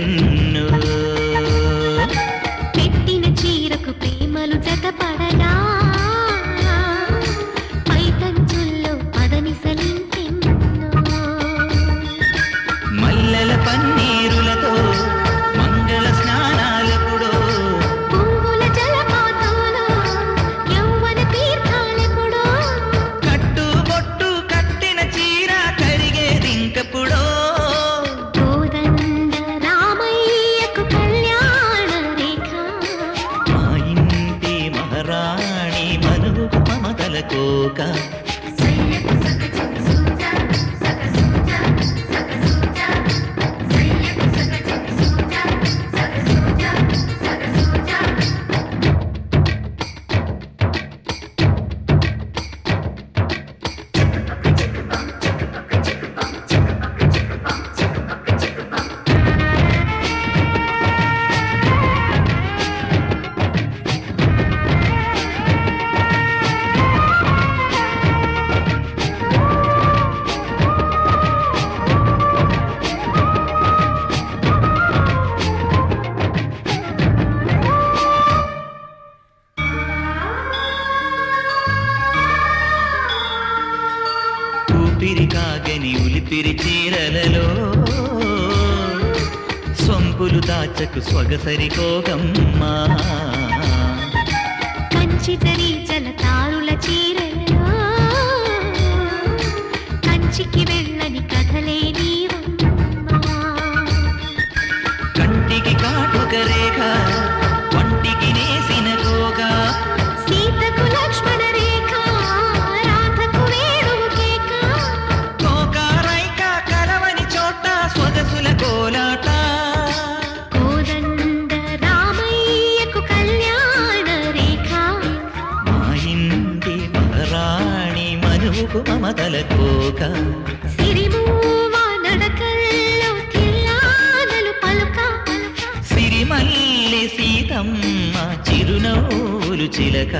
వెన్ను పెట్టిన చీరకు ప్రేమలు జతపడగా పైతంచుల్లో పదనిసలింకెన్నో మల్లెల పన్నీరులతో మంగళ స్నానాలెప్పుడో పువ్వుల జలపాతంలో యవ్వన తీర్థాలెప్పుడో కట్టుబొట్టు కట్టిన చీర కరిగేదింకెప్పుడో కోదండ రామయ్యకు కళ్యాణ రేఖ మా ఇంటి మహారాణి మనువుకు మమతల కోక ఊపిరి కాగని ఉలిపిరి చీరలలో సొంపులు దాచకు స్వగసరి కోగమ్మా కంచి జరి జలతారుల చీరలో కంచికి వెళ్ళని కథలే నీవమ్మా కంటికి కాటుక రేఖ వంటికి నేసిన కోగా సీతకు లక్ష్మణ రేఖ రాధకు వేణువు కేక కోకారైక కలవని చోట స్వగసుల కోలాట కోదండ రామయ్యకు కళ్యాణ రేఖ మా ఇంటి మహారాణి మనువుకు మమతల కోక సిరిమూవ నడకల్లో తిల్లానలు పలుక సిరిమల్లె సీతమ్మ చిరునవ్వులు చిలక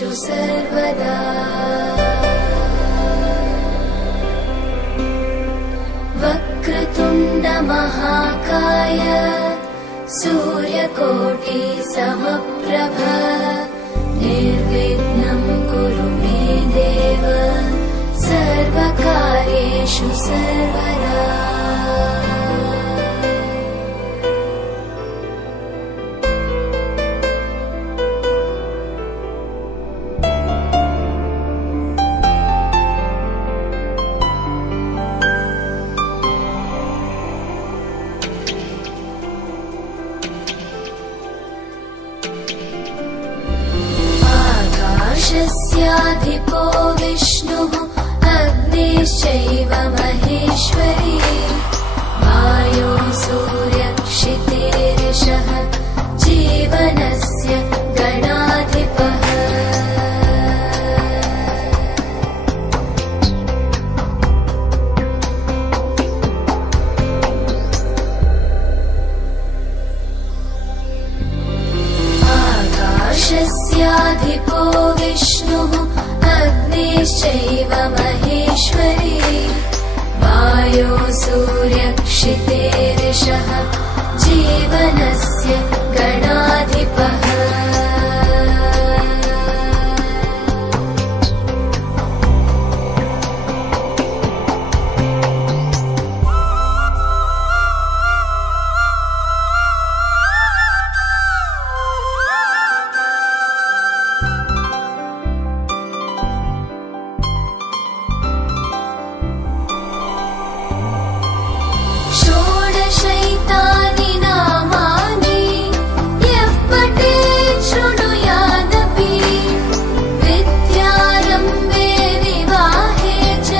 सर्वदा वक्रतुण्ड महाकाय सूर्यकोटि समप्रभ निर्विघ्नं कुरु मे देव सर्वकार्येषु सर्वदा आकाशस्याधिपो विष्णुः अग्निश्चैव महेश्वरी वायो सूर्यक्षितेरिषः जीवनस्य गणाधिपः आकाशस्याधिपो विष्णुः अग्निश्चैव महेश्वरी वायो सूर्यक्षितेरिषः जीवनस्य गणाधिपः षोडशैतानि नामानि यः पठेत् शृणुयादपि विद्यारम्भे विवाहे च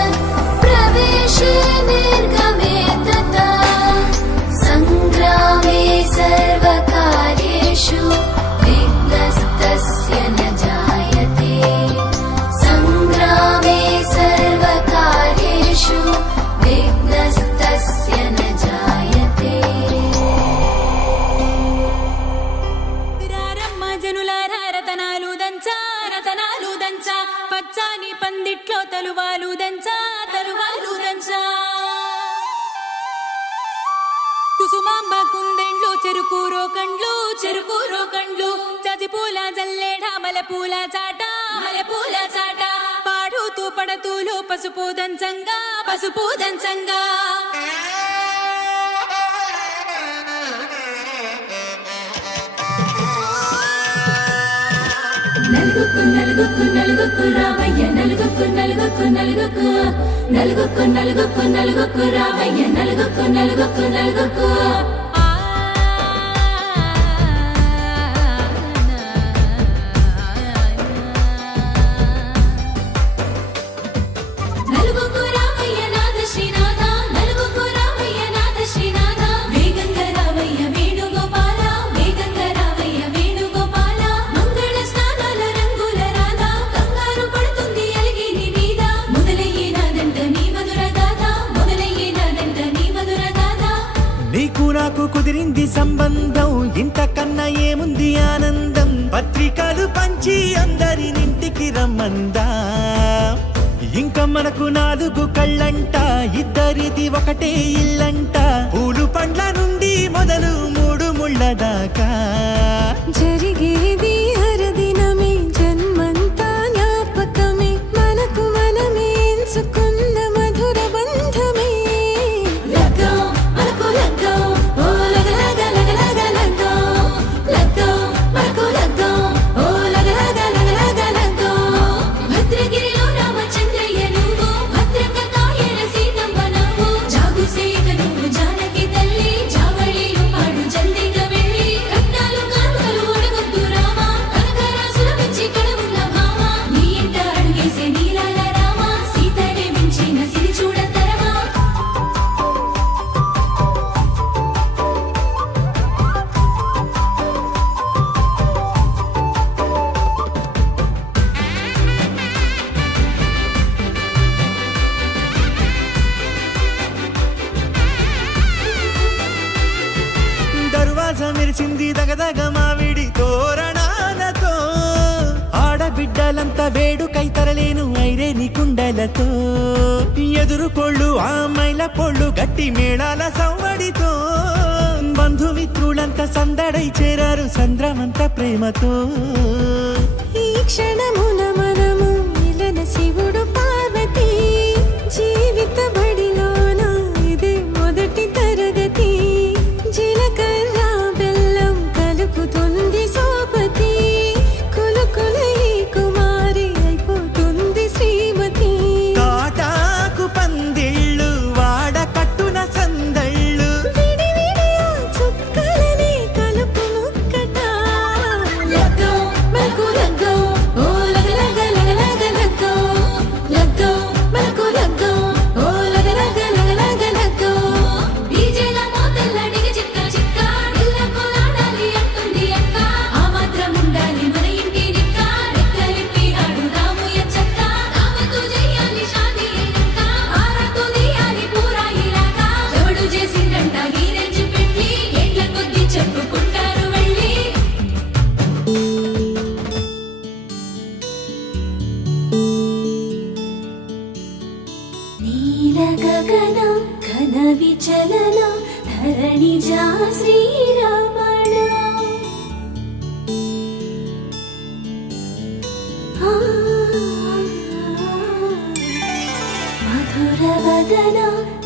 प्रवेशे निर्गमे तथा सङ्ग्रामे सर्वकार्येषु विघ्नस्तस्य न जायते सङ्ग्रामे सर्वकार्येषु विघ्नस्तस्य न जायते రారమ్మ జనులారా రతనాలు దంచా పచ్చాని పందిట్లో తలువాలు దంచా కుసుమాంబ కుందెండ్లు చెరుకూరో కండ్లు చజిపూల జల్లేడ మలపూల చాట పాడుతూ పడతూలు పసుపు దంచంగా నలుగుకు రామయ్య నలుగుకు రామయ్య నలుగుకు నలుగుకు రామయ్య నాథ శ్రీనాథ నలుగుకు రామయ్య నాథ శ్రీనాథ వేగంగా రామయ్య వేణుగోపాల మంగళ స్నానాల రంగుల రాధ కంగారు పడుతుంది అలిగి నీ మీద మొదలయ్యేనాదంట నీ మధుర గాథ నీకు నాకు కుదిరింది సంబంధం ఇంతకన్నా ఏముంది ఆనందం పత్రికలు పంచి అందరినింటికి రమ్మందా ఇంకా మనకు 4 కళ్ళంట ఇద్దరిది ఒకటే ఇల్లంట పూలు పండ్ల నుండి మొదలు 3 ముళ్ళ దాకా జరిగేది హరదినమే జన్మంతా జ్ఞాపకమే మనకు మనమే ఎంచుకున్న మధుర బంధమే లగ్గం మనకు లగ్గం ఓ లగలగ లగ్గం మనకు లగ్గం ఓ లగలగ భద్రగిరిలో రామచంద్రయ్య నువ్వు భద్రంగా కాయన సీతమ్మ నువ్వు జాగు సేక నువ్వు జానకి తల్లి వేడుకై తరలేను ఐరేని కుండలతో ఎదురుకోళ్ళు ఆ మైల పొళ్ళు గట్టి మేళాల సవ్వడితో బంధుమిత్రులంతా సందడై చేరారు సంద్రమంత ప్రేమతో ఈ క్షణమున మనము మిలన శివుడు పార్వతి జీవిత బడిలోన ఇదే మొదటి తరగతి జీలకర్ర బెల్లం కలుపుతుంది సోపతి కులుకులై కుమారి అయిపోతుంది శ్రీమతి కాటాకు పందిళ్ళు వాడ కట్టున సందళ్ళు విడివిడియా చుక్కలనే కలుపు ముక్కట లగ్గో మనకు లగ్గో ఓ లగ లగ లగ లగ లగ్గో లగ్గో మనకు లగ్గో ఓ లగ లగ లగ లగ లగ్గో డీజేల మోతల్ల డిగ చిక్క చిక్క ఇళ్ళకు లాడాలి అంటుంది అక్క ఆ మాత్రం ఉండాలి మన ఇంటి నిక్క రెక్కలిప్పి ఆడుదాము ఎంచక్క రామతు చేయాలి షాదీ అయినక్క ఆరాతు తీయాలి పూరా ఇలాగా ఎవడు చేసిందంట ఈ రేంజ్ పెట్టి ఏండ్ల కొద్ది చెప్పుకుంటారు వెళ్ళి నీల గగన ఘన విచలన ధరణి జా శ్రీరమణ మధుర వదన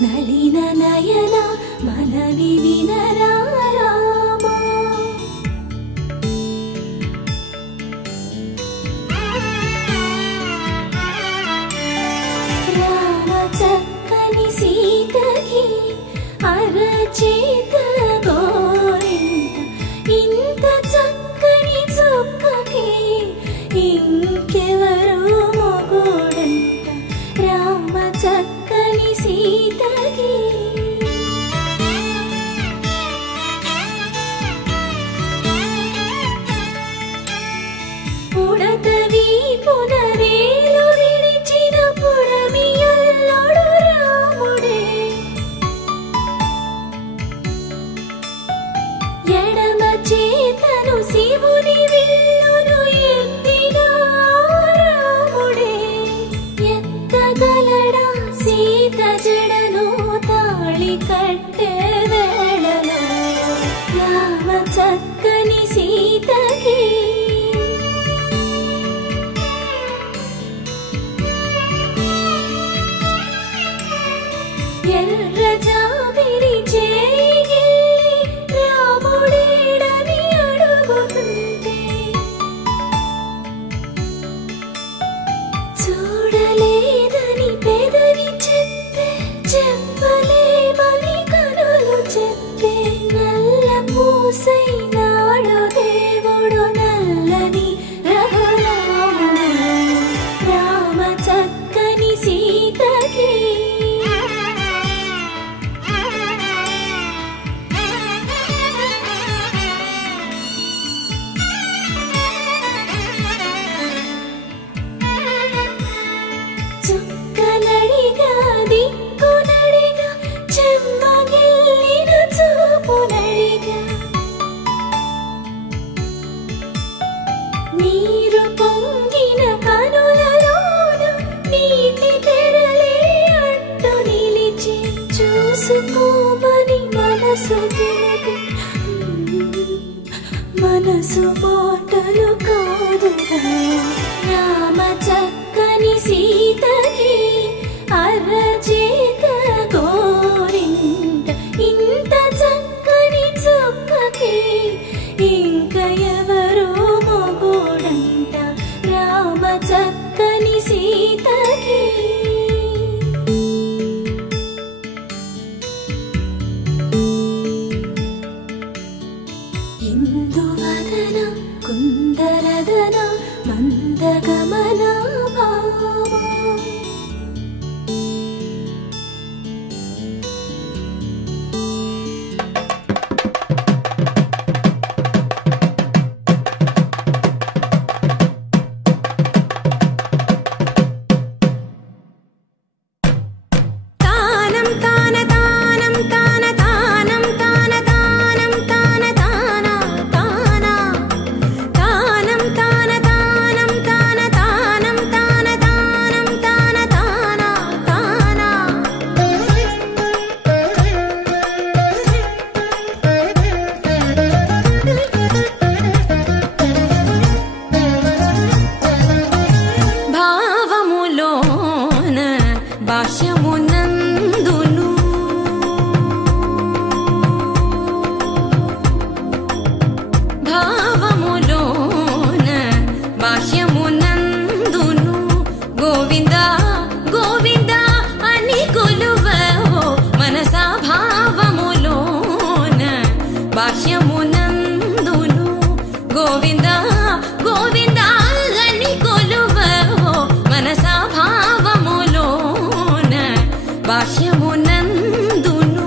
నళిన నయన మనవి వినరా రామా రామ చక్కని సీతకి అరచేత గోరింట ఇంత చక్కని చుక్కకి ఇంకెవరు మొగుడంట రామ చక్కని సీతకి ఉడత వీపున వేలు విడిచిన పుడమియల్లోడు రాముడే ఎడమ చేతను శివుని విల్లును ఎత్తిన రాముడే ఎత్తగలడా సీత జడను తాళి కట్టే వేళలో రామ చక్కని సీతకి ఎర్ర జాబిలి చేయి రాముడేడని అడుగుతుంటే చూడలేదని పెదవి చెప్పే చెప్పలేమని కనులు చెప్పే నల్ల పూసైనాడు దేవుడు నల్లని రఘురాముడు రామ చక్కని సీతకి చుక్కనడిగా దిక్కునడిగా చెమ్మగిల్లిన చూపునడిగా నీరు పొంగిన కనులలోన నీటి తెరలే అడ్డు నిలిచి చూసుకోమని మనసు తెలిపి మనసు బాటలు కాదుగా రామ చక్కని సీతకి అరచేత గోరింట ఇంత చక్కని చుక్కకి ఇంక ఎవరు మొగుడంట రామ చక్కని సీతకి ఇందువదన కుందరదన మంద గోవింద గోవింద అని కొలువవో మనసా భావములోన బాహ్యమునందును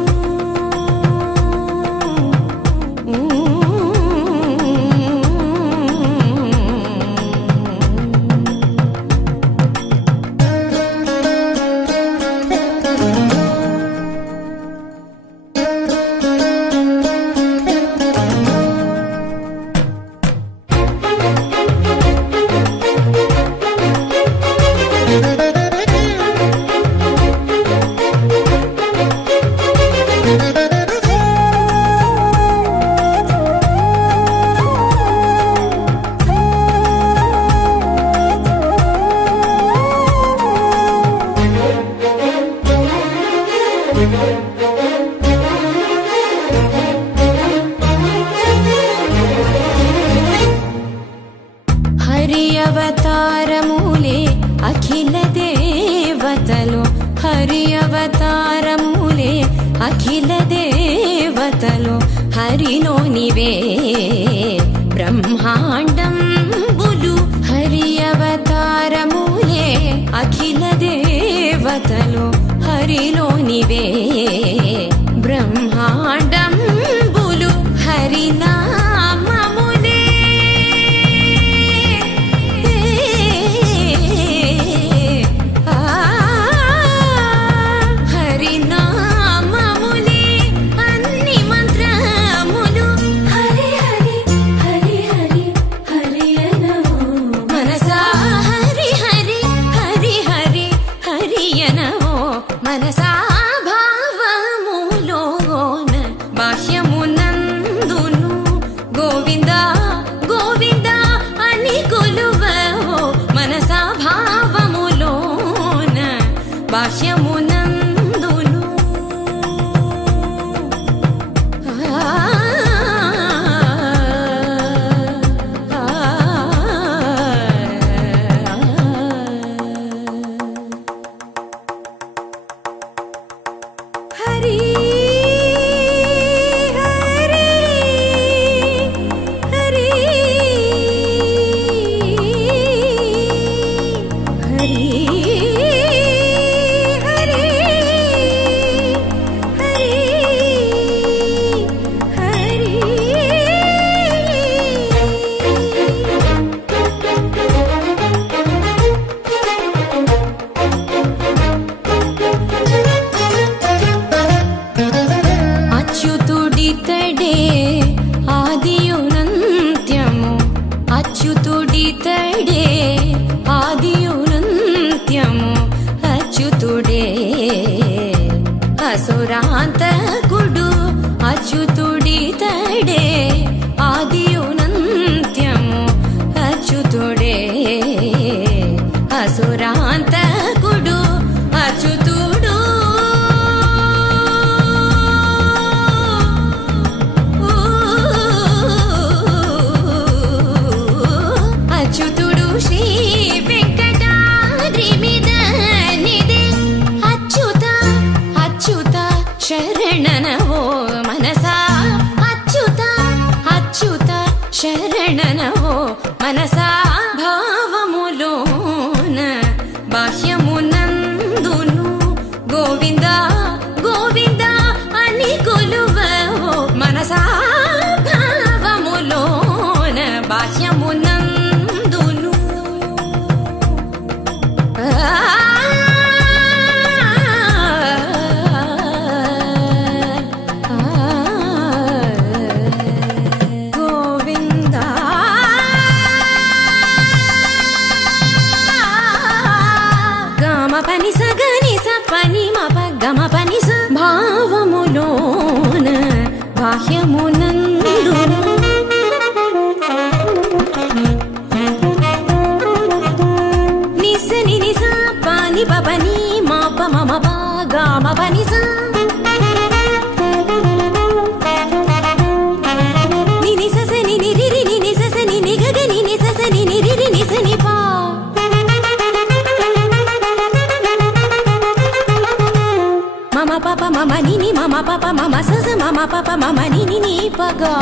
హరి అవతారములే అఖిల దేవతలు హరి అవతారములే అఖిల దేవతలు హరిలోనివే బ్రహ్మాండంబులు హరి అవతారములే అఖిల దేవతలు హరిలోనివే బ్రహ్మాండంబులు హరినామములే హరినామములే అన్ని మంత్రములు హరి హరి హరి హరి హరి అనవో మనసా హరి హరి హరి హరి హరియనవో మనసా భావములోన బాహ్యమునందును గోవింద గోవింద అని కొలువవో మనసా భావములోన బాహ్యమునందును హరి హరి హరి హరి హరి అచ్యుతుడితడే ఆదియునంత్యము అచ్యుతుడితడే ఆదియునంత్యము అచ్యుతుడే అసురాంతకుడు అచ్యుతుడితడే ఆదియునంత్యము అచ్యుతుడే అసురాంతకుడు అచ్యుతుడు అచ్యుతుడు శ్రీ వెంకటాద్రి మీద నిదే అచ్యుత అచ్యుత శరణనవో మనసా అచ్యుత అచ్యుత శరణనవో మనసా భావములోన బాహ్యమునందును గోవింద గోవింద అని కొలువవో మనసా భావములోన బాహ్యమునందును గోవింద గమ పని సగని సపని మప గమ పని స భావములోన బాహ్యమునందును నిసని నిస పాని పపని మాప మమ పా గమ పని స నిని సస నిని రిరి నిని సస నిని గగ నిని సస నిని రిరి నిస ని పా మమ పాప మమ నిని మమ పాప మమ సస మమ పాప మమ నిని ని పగా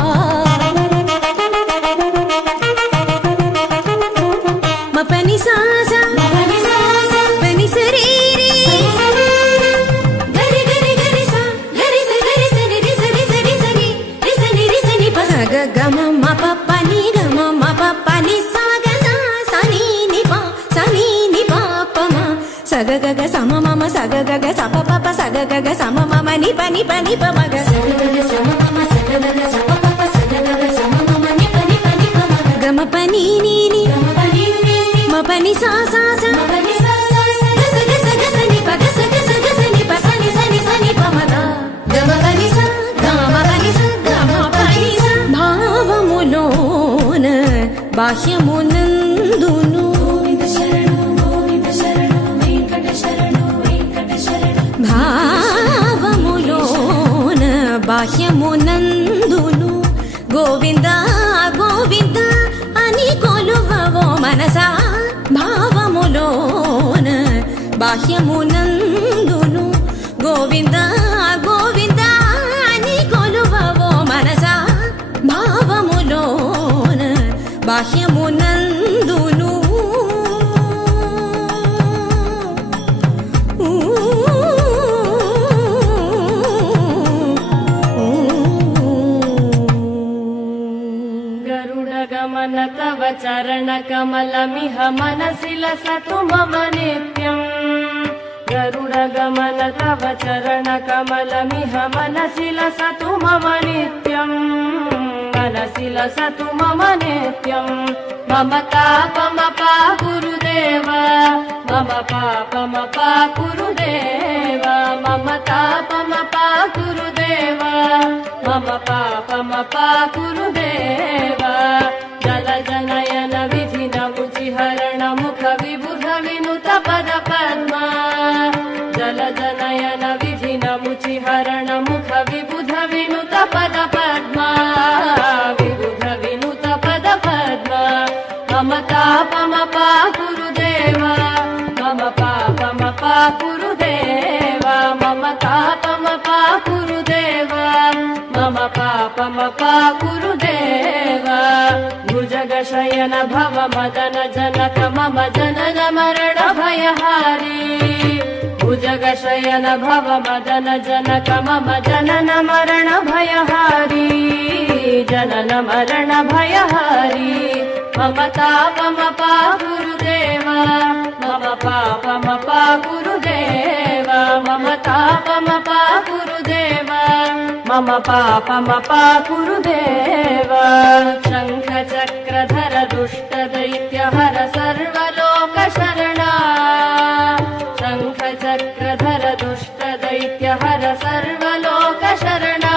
సగగగ సమ మమ సగగగ సప పప సగగగ సమ మమ ని పని పని పమగ సగగగ సమ మమ సగగగ సప పప సగగగ సమ మమ ని పని పని పమగ గమ పని ని ని గమ పని ని మ పని సా సా సా మ పని సా సా సా గ స గ స ని ప గ స గ స ని ప స ని పమగ గమ పని సా గమ పని సా గమ పని సా భావములోన బాహ్యమునందును భావములోన బాహ్యమునందును గోవింద గోవింద అని కొలువవో మనసా భావములోన బాహ్యమునందును గోవింద గోవింద అని కొలువవో మనసా భావములోన బాహ్యమునందును गरुडगमन तव चरणकमलमिह मनसि लसतु मम नित्यम् गरुडगमन तव चरणकमलमिह मनसि लसतु मम नित्यम् मनसि लसतु मम नित्यम् मम तापमपा गुरुदेव मम पापमपा गुरुदेव मम तापमपा गुरुदेव मम पापमपा गुरुदेव जलजनयन विधिनमुचिहरण मुख विबुध विनुत पद पद्मा जलजनयन विधिनमुचिहरण मुख विबुध विनुत पद पद्मा विबुध विनुत पद पद्मा मम तापमपा गुरुदेव मम पापमपा गुरुदेव मम तापमपा गुरुदेव मम पापमपा गुरुदेव भुजगशयन भव मदन जनक मम जनन मरण भयहारी भुजगशयन भव मदन जनक मम जनन मरण भयहारी जनन मरण भयहारी मम तापमपा गुरुदेव मम पापमपा गुरुदेव मम तापमपा गुरुदेव मम पापमपा गुरुदेव शङ्ख चक्रधर दुष्ट दैत्यहर सर्वलोक शरणा शङ्ख चक्रधर दुष्ट दैत्यहर सर्वलोक शरणा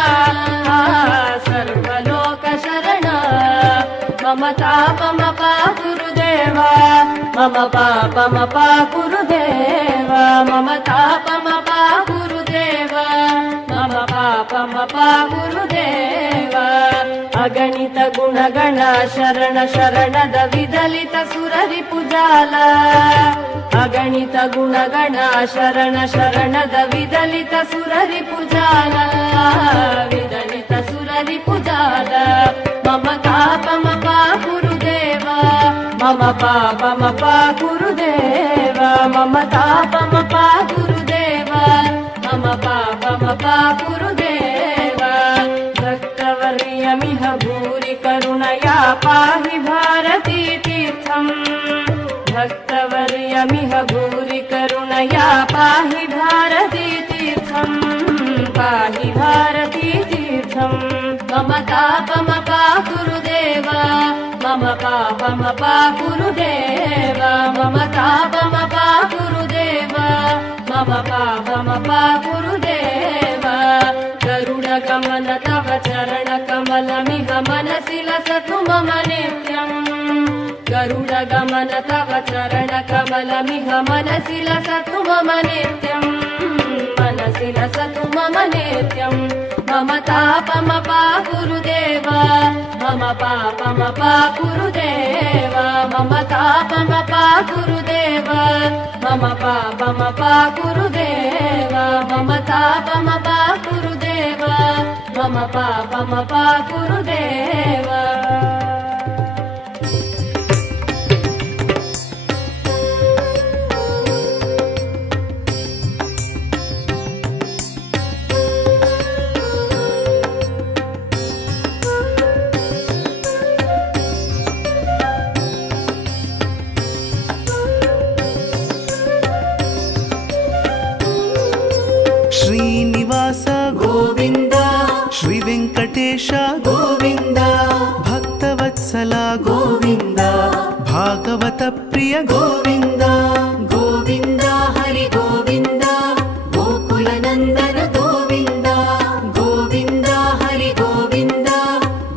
सर्वलोक शरणा मम तापमपा गुरुदेव मम पापमपा गुरुदेव मम तापमपा गुरुदेव मम पापमपा गुरुदेव अगणित गुणगण शरण शरणद विदलित सुररिपुजाल अगणित गुणगण शरण शरणद विदलित सुररिपुजाल विदलित सुररिपुजाल मम तापमपा गुरुदेव मम पापमपा गुरुदेव मम तापमपा गुरुदेव मम पापमपा गुरुदेव भक्तवर्यमिह भूरि करुणया पाहि भारती तीर्थम् भक्तवर्यमिह भूरि करुणया पाहि भारती तीर्थम् पाहि भारती तीर्थम् मम तापमपा गुरुदेव मम पापमपा गुरुदेव मम तापमपा गुरुदेव मम पापमपा गुरुदेव गरुडगमन तव चरणकमलमिह मनसि लसतु मम नित्यम् गरुडगमन तव चरणकमलमिह मनसि लसतु मम नित्यम् मनसि लसतु मम नित्यम् मम तापमपा गुरुदेव मम पापमपा गुरुदेव मम तापमपा गुरुदेव मम पापमपा गुरुदेव मम तापमपा गुरुदेव मम पापमपा गुरुदेव ప్రియ గోవింద గోవింద హరి గోవింద గోకుల నందన గోవింద గోవింద హరి గోవింద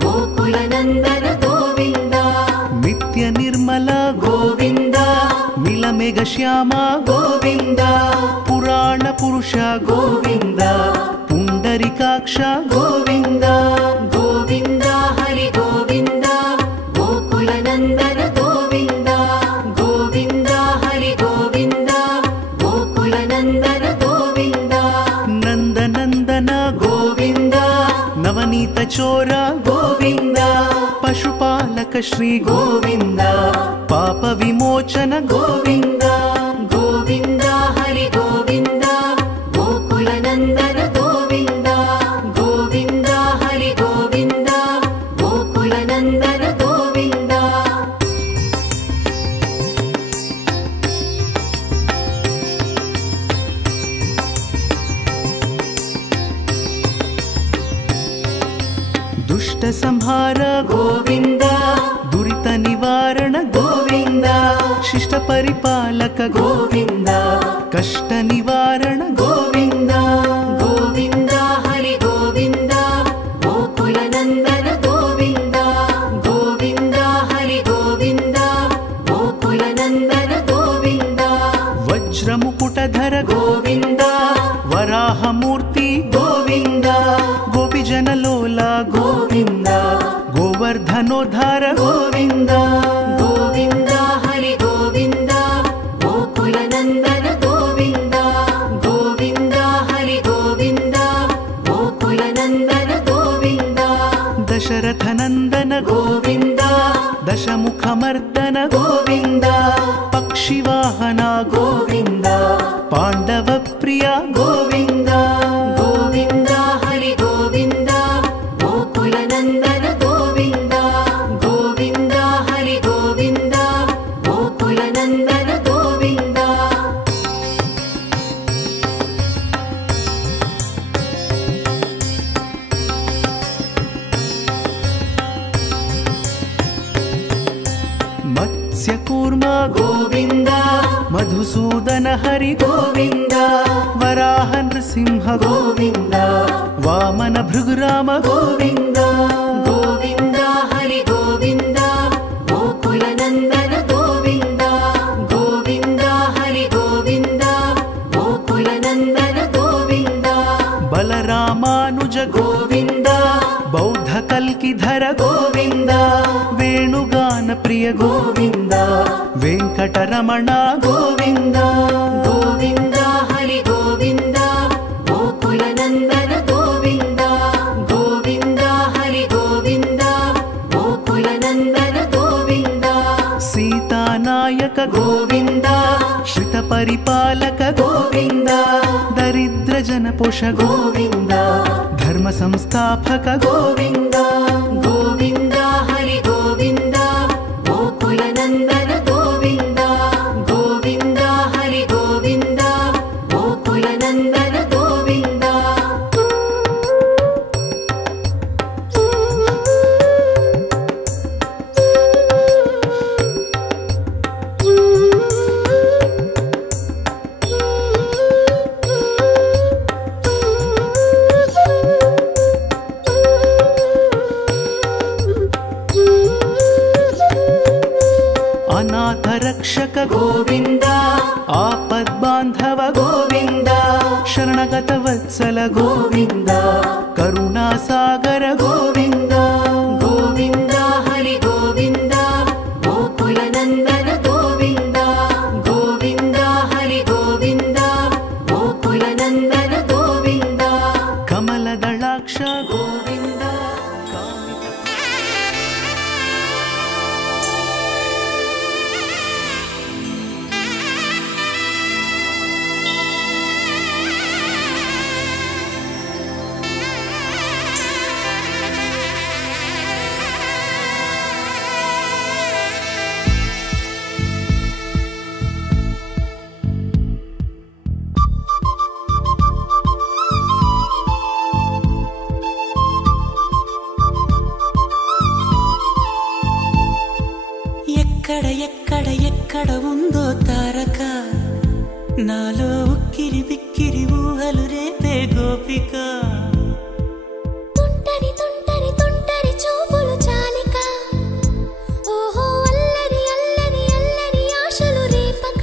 గోకుల నందన గోవింద నిత్య నిర్మల గోవింద నీలమేఘ శ్యామ గోవింద పురాణ పురుష గోవింద పుండరికాక్ష గోవింద గోవింద హరి గోవింద గోకుల నందన గోవింద గోవింద హరి గోవింద గోకుల నందన గోవింద నందనందన గోవింద నవనీత చోర గోవింద పశుపాలక శ్రీ గోవింద పాప విమోచన గోవింద గోవింద హరి గోవింద గోకుల నందన గోవింద గోవింద హరి గోవింద గోకుల నందన గోవింద దుష్ట సంహార గోవింద దురిత నివారణ గోవింద శిష్ట పరిపాలక గోవింద కష్ట నివారణ గోవింద గోవింద హరి గోవింద గోకుల నందన గోవింద గోవింద హరి గోవింద గోకుల నందన గోవింద వజ్రముకుటధర గోవింద వరాహమూర్తి గోవింద గోపిజనలోల గోవింద గోవర్ధనోద్ధార గోవింద గోవింద హరి గోవింద గోకుల నందన గోవింద గోవింద హరి గోవింద గోకుల నందన గోవింద దశరథ నందన గోవింద దశముఖమర్దన గోవింద పక్షివాహన గోవింద పాండవ ప్రియ గోవింద గోవింద హరి గోవింద గోకుల నందన గోవింద గోవింద హరి గోవింద గోకుల నందన గోవింద మత్స్యకూర్మ గోవింద మధుసూదన హరి గోవింద వరాహ నృసింహ గోవింద వామన భృగురామ గోవింద గోవింద హరి గోవింద గోకుల నందన గోవింద గోవింద హరి గోవింద గోకుల నందన గోవింద బలరామానుజ గోవింద బౌద్ధ కల్కిధర గోవింద వేణుగాన ప్రియ గోవింద వెంకటరమణ గోవింద గోవింద హరి గోవింద గోకుల నందన గోవింద గోవింద హరి గోవింద గోకుల నందన గోవింద సీతానాయక గోవింద శ్రిత పరిపాలక గోవింద దరిద్ర జన పోష గోవింద ధర్మ సంస్థాపక గోవింద గోవింద హరి గోవింద గోకుల నందన గోవింద గోవింద హరి గోవింద గోకుల నందన గోవింద అనాథ రక్షక గోవింద ఆపద్బాంధవ గోవింద శరణగత వత్సల గోవింద కరుణాసాగర గోవింద గోవింద హరి గోవింద గోకుల నందన గోవింద గోవింద హరి గోవింద గోకుల నందన గోవింద కమలదళాక్ష గోవింద ఎక్కడ ఎక్కడ ఎక్కడ ఉందో తారక నాలో ఉక్కిరి బిక్కిరి ఊహలు రేపే గోపిక తుంటరి తుంటరి తుంటరి చూపులు చాలిక ఓహో అల్లరి అల్లరి అల్లరి ఆశలు రేపక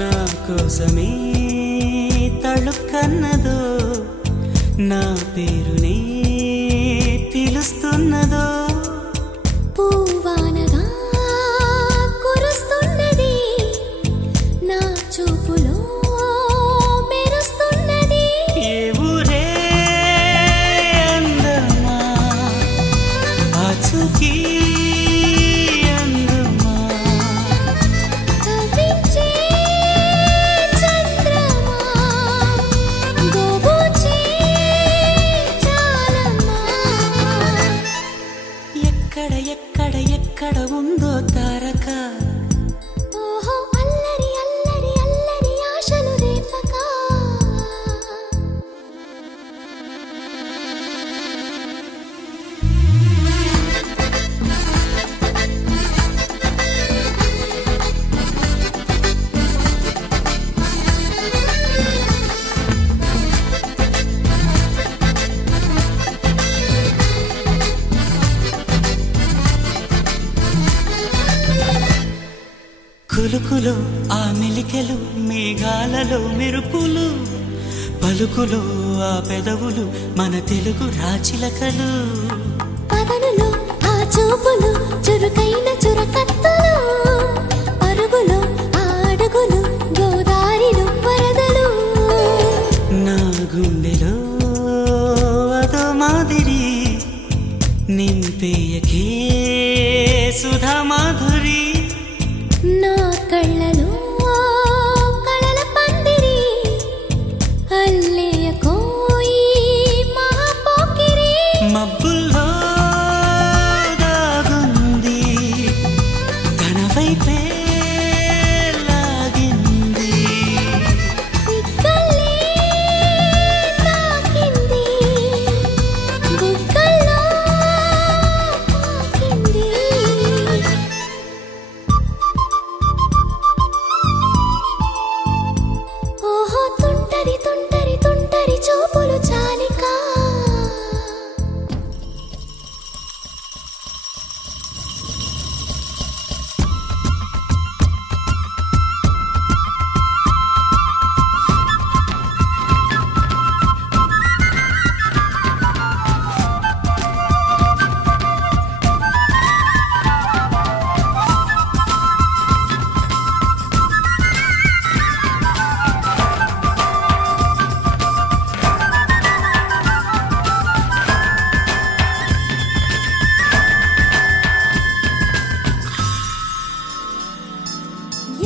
నా కోసమే తళుక్కన్నదో నా పేరునే పిలుస్తున్నదో పూవానగా కురుస్తున్నది నా చూపులో మెరుస్తున్నది ఏ ఊరే అందమా ఆచూకీ అందమా కవించే చంద్రమా గోబూచే చాలమ్మా ఎక్కడ ఎక్కడ ఎక్కడ ఉందో తారక ఓహో అల్లరి అల్లరి అల్లరి ఆశలు రేపక కులుకులో ఆ మెలికెలు మేఘాలలో మెరుపులు పలుకులో ఆ పెదవులు మన తెలుగు రాచిలకలు పదనులో ఆ చూపులు చురుకైన చురకత్తలు పరుగులో ఆ అడుగులు గోదారిలో వరదలు నా గుండెలో అదో మాదిరి నింపేయకే సుధా మాధురి నా కళ్ళలో కళల పందిరి అల్లేయ కోయి మహాపోకిరి మబ్బుల్లో దాగుంది తన వైపే లాగింది సిగ్గలే తాకింది బుగ్గల్లో తాకింది ఓహో తుంటరి తుంటరి తుంటరి చూపులు చాలిక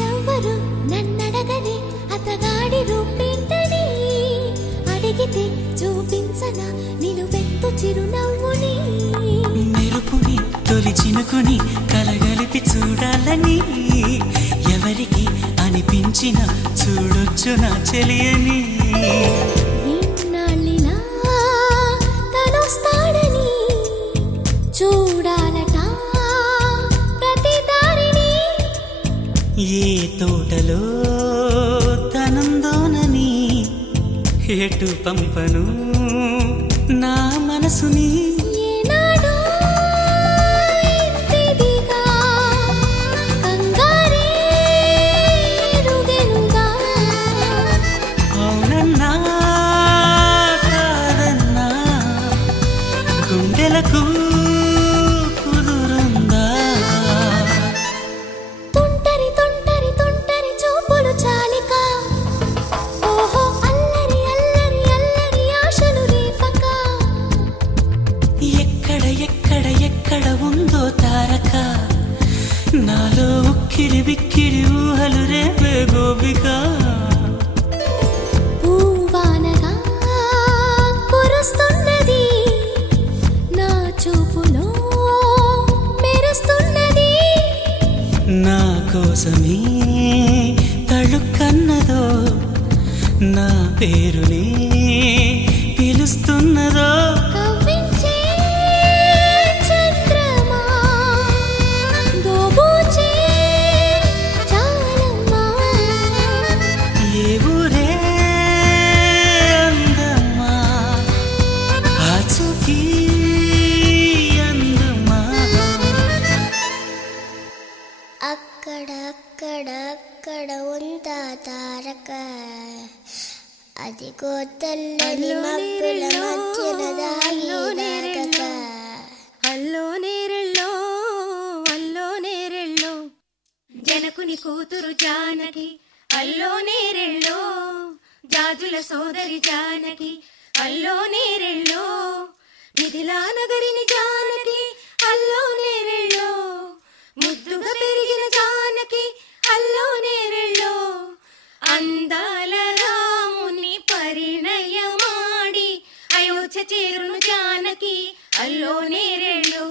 ఎవరు నన్నడగని అతగాడి రూపేంటని అడిగితే చూపించన నిలువెత్తు చిరునవ్వుని మెరుపుని తొలి చినుకుని కలగలిపి చూడాలని ఎవరికి అనిపించిన చూడొచ్చు నా చెలియని ఇన్నాళ్ళిలా తనొస్తాడని చూడాలట ప్రతి దారిని ఏ తోటలో తనందోనని ఎటు పంపను నా మనసుని ఏనాడో ఇంతిదిగా కంగారే ఎరుగెనుగా అవునన్నా కాదన్నా గుండెలకు కుదురుందా తుంటరి తుంటరి తుంటరి చూపులు చాలిక ఓహో అల్లరి అల్లరి అల్లరి ఆశలు రేపక ఎక్కడ ఎక్కడ ఎక్కడ ఉందో తారక నాలో ఉక్కిరి బిక్కిరి ఊహలు రేపే గోపిక పూవానగా కురుస్తున్నది నా చూపులో మెరుస్తున్నది నా కోసమే తళుక్కన్నదో నా పేరునే పిలుస్తున్నదో కవ్వించే చంద్రమా అక్కడ అక్కడ అక్కడ ఉందా తారక అదిగో తెల్లని మబ్బుల మధ్యన దాగినాక అల్లో నేరెళ్ళో అల్లో నేరెళ్ళో జనకుని కూతురు జానకి అల్లో నేరెళ్ళో జాజుల సోదరి జానకి అల్లో నేరెళ్ళో మిథిలా నగరిని జానకి అల్లో నేరెళ్ళో ముద్దుగా పెరిగిన జానకి అల్లో నేరెళ్ళో అందాల రాముని పరిణయమాడి అయోధ్య చేరును జానకి అల్లో నేరెళ్ళో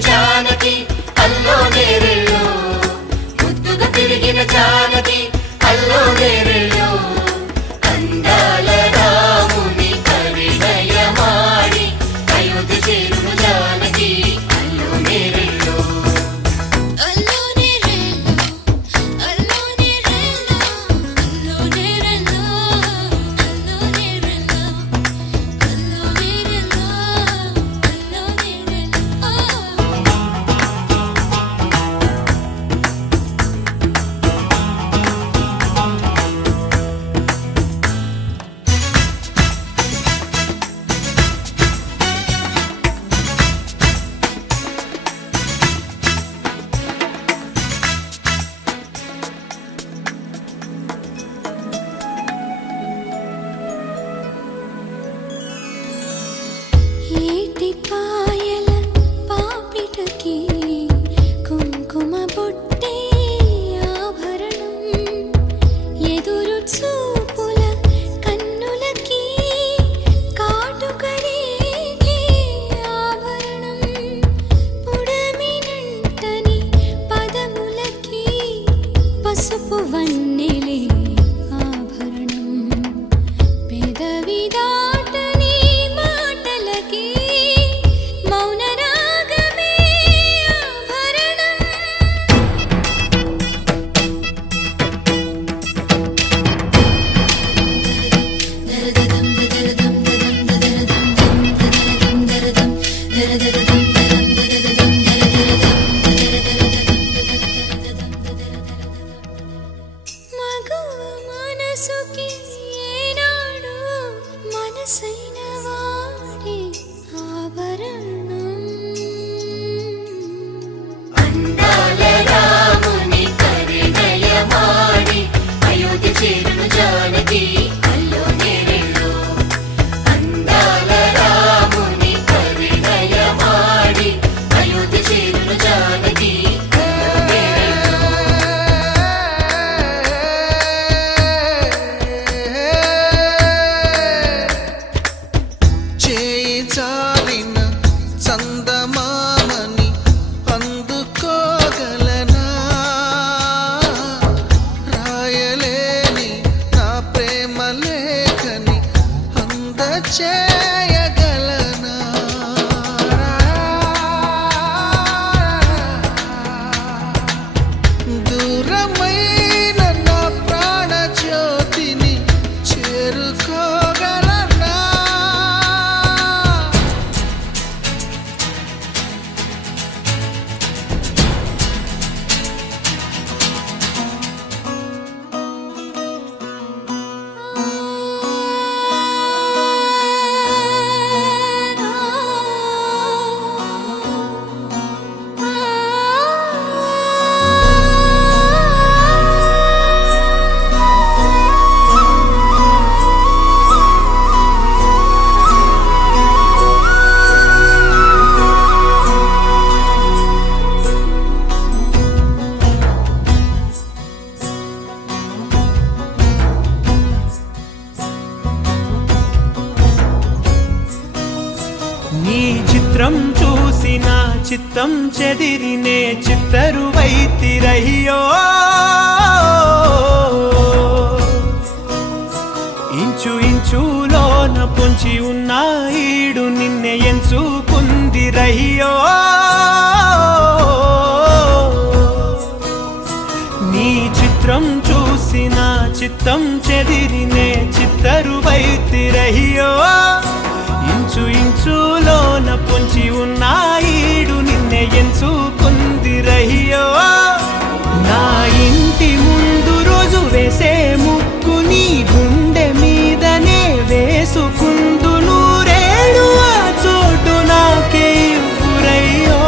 జానకి అల్లో నేరెళ్ళో ముద్దుగా తిరిగిన జానకి అల్లో నేరెళ్ళో అందాల రాముని పరిణయమాడి అయోధ్య చేరును జానకి అల్లో నేరెళ్ళో అల్లో నేరెళ్ళో అల్లో నేరెళ్ళో అల్లో నేరెళ్ళో అల్లో నేరెళ్ళో అల్లో నేరెళ్ళో అల్లో నేరెళ్ళో ఏటి పాయల పాపిటకి కుంకుమ బొట్టే ఆభరణం ఎదురు చూపుల కన్నులకి కాటుకరేగే ఆభరణం పుడమినంటని పదములకి పసుపు వన్నెలే ఆభరణం పెదవి దాటని మాటలకి మౌన రాగమే ఆభరణం మగువ మనసుకి ఏనాడు మనసైన వాడే ఆభరణం అందాల రాముని పరిణయమాడి అయోధ్య చేరును జానకి అల్లో నేరెళ్ళో అందాల రాముని పరిణయమాడి చిత్రం చూసిన చిత్తం చెదిరినే చిత్తరువైతిరయ్యో ఇంచు ఇంచులోన పొంచి ఉన్న ఈడు నిన్నే ఎంచుకుందిరయ్యో నీ చిత్రం చూసిన చిత్తం చెదిరినే చిత్తరువైతిరయ్యో ఇంచు ఇంచులోన పొంచి ఉన్న ఈడు నిన్నే ఎంచుకుందిరయ్యో నా ఇంటి ముందు రోజు వేసే ముక్కు నీ గుండె మీదనే వేసుకుందు నూరేడు ఆ చోటు నాకే ఇవ్వురయ్యో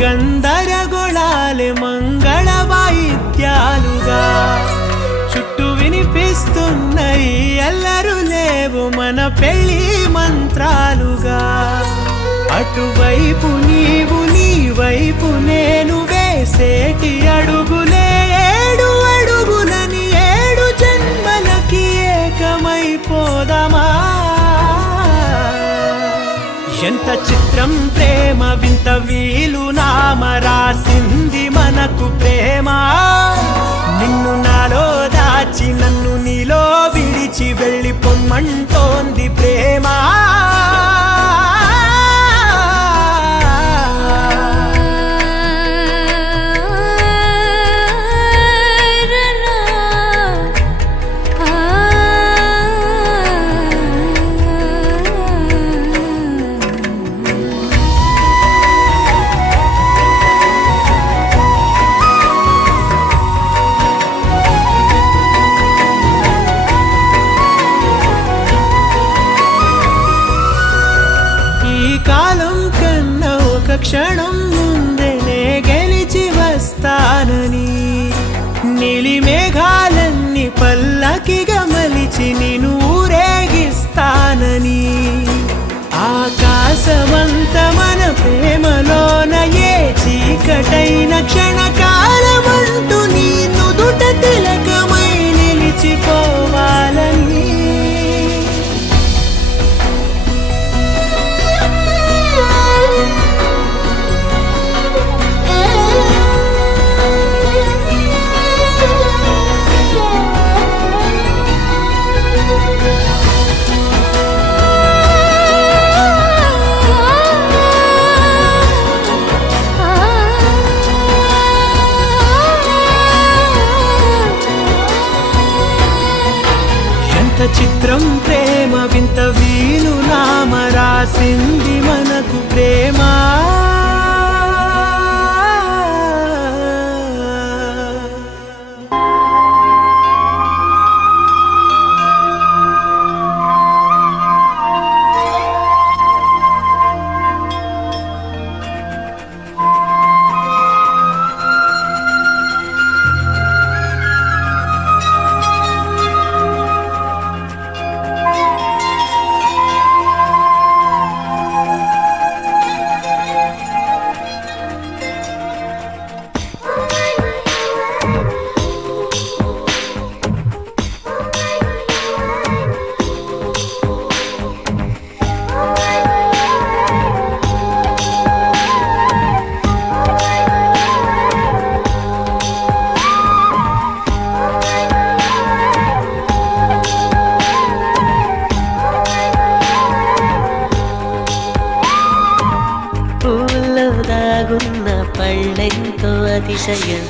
గందరగోళాలే మంగళ వాయిద్యాలుగా చుట్టూ వినిపిస్తున్నాయి అల్లరు లేవు మన పెళ్లి మంత్రాలుగా అటువైపు నీవు నీ వైపు నేను వేసేటి అడుగులే ఏడు అడుగులని ఏడు జన్మలకి ఏకమైపోదామా ఎంత చిత్రం ప్రేమ వింత వీలు నామ రాసింది మనకు ప్రేమ నిన్ను నాలో దాచి నన్ను నీలో విడిచి వెళ్ళిపోమ్మంటోంది ప్రేమ క్షణం ముందేనే గెలిచి వస్తానని నీలి మేఘాలన్నీ పల్లకిగా మలిచి నిన్ను ఊరేగిస్తానని ఆకాశమంత మన ప్రేమలోన ఏ చీకటైన క్షణకాలమంటూ నీ నుదుట తిలకమై నిలిచిపోవాలని చిత్రం ప్రేమ వింత వీలు నామ రాసింది మనకు ప్రేమ పళ్ళెంతో అతిశయం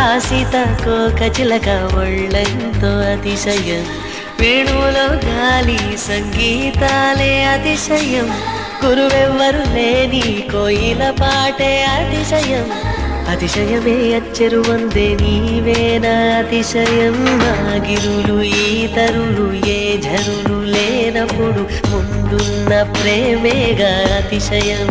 ఆ సీతాకోక చిలక ఒళ్ళెంతో అతిశయం వేణువులో గాలి సంగీతాలే అతిశయం గురువెవ్వరు లేని కోయిల పాటే అతిశయం అతిశయమే అచ్చెరు వందే నీవేనా అతిశయం. ఆగిరులు ఈతరులు ఏ ఝరులు లేనప్పుడు ముందున్న ప్రేమేగా అతిశయం.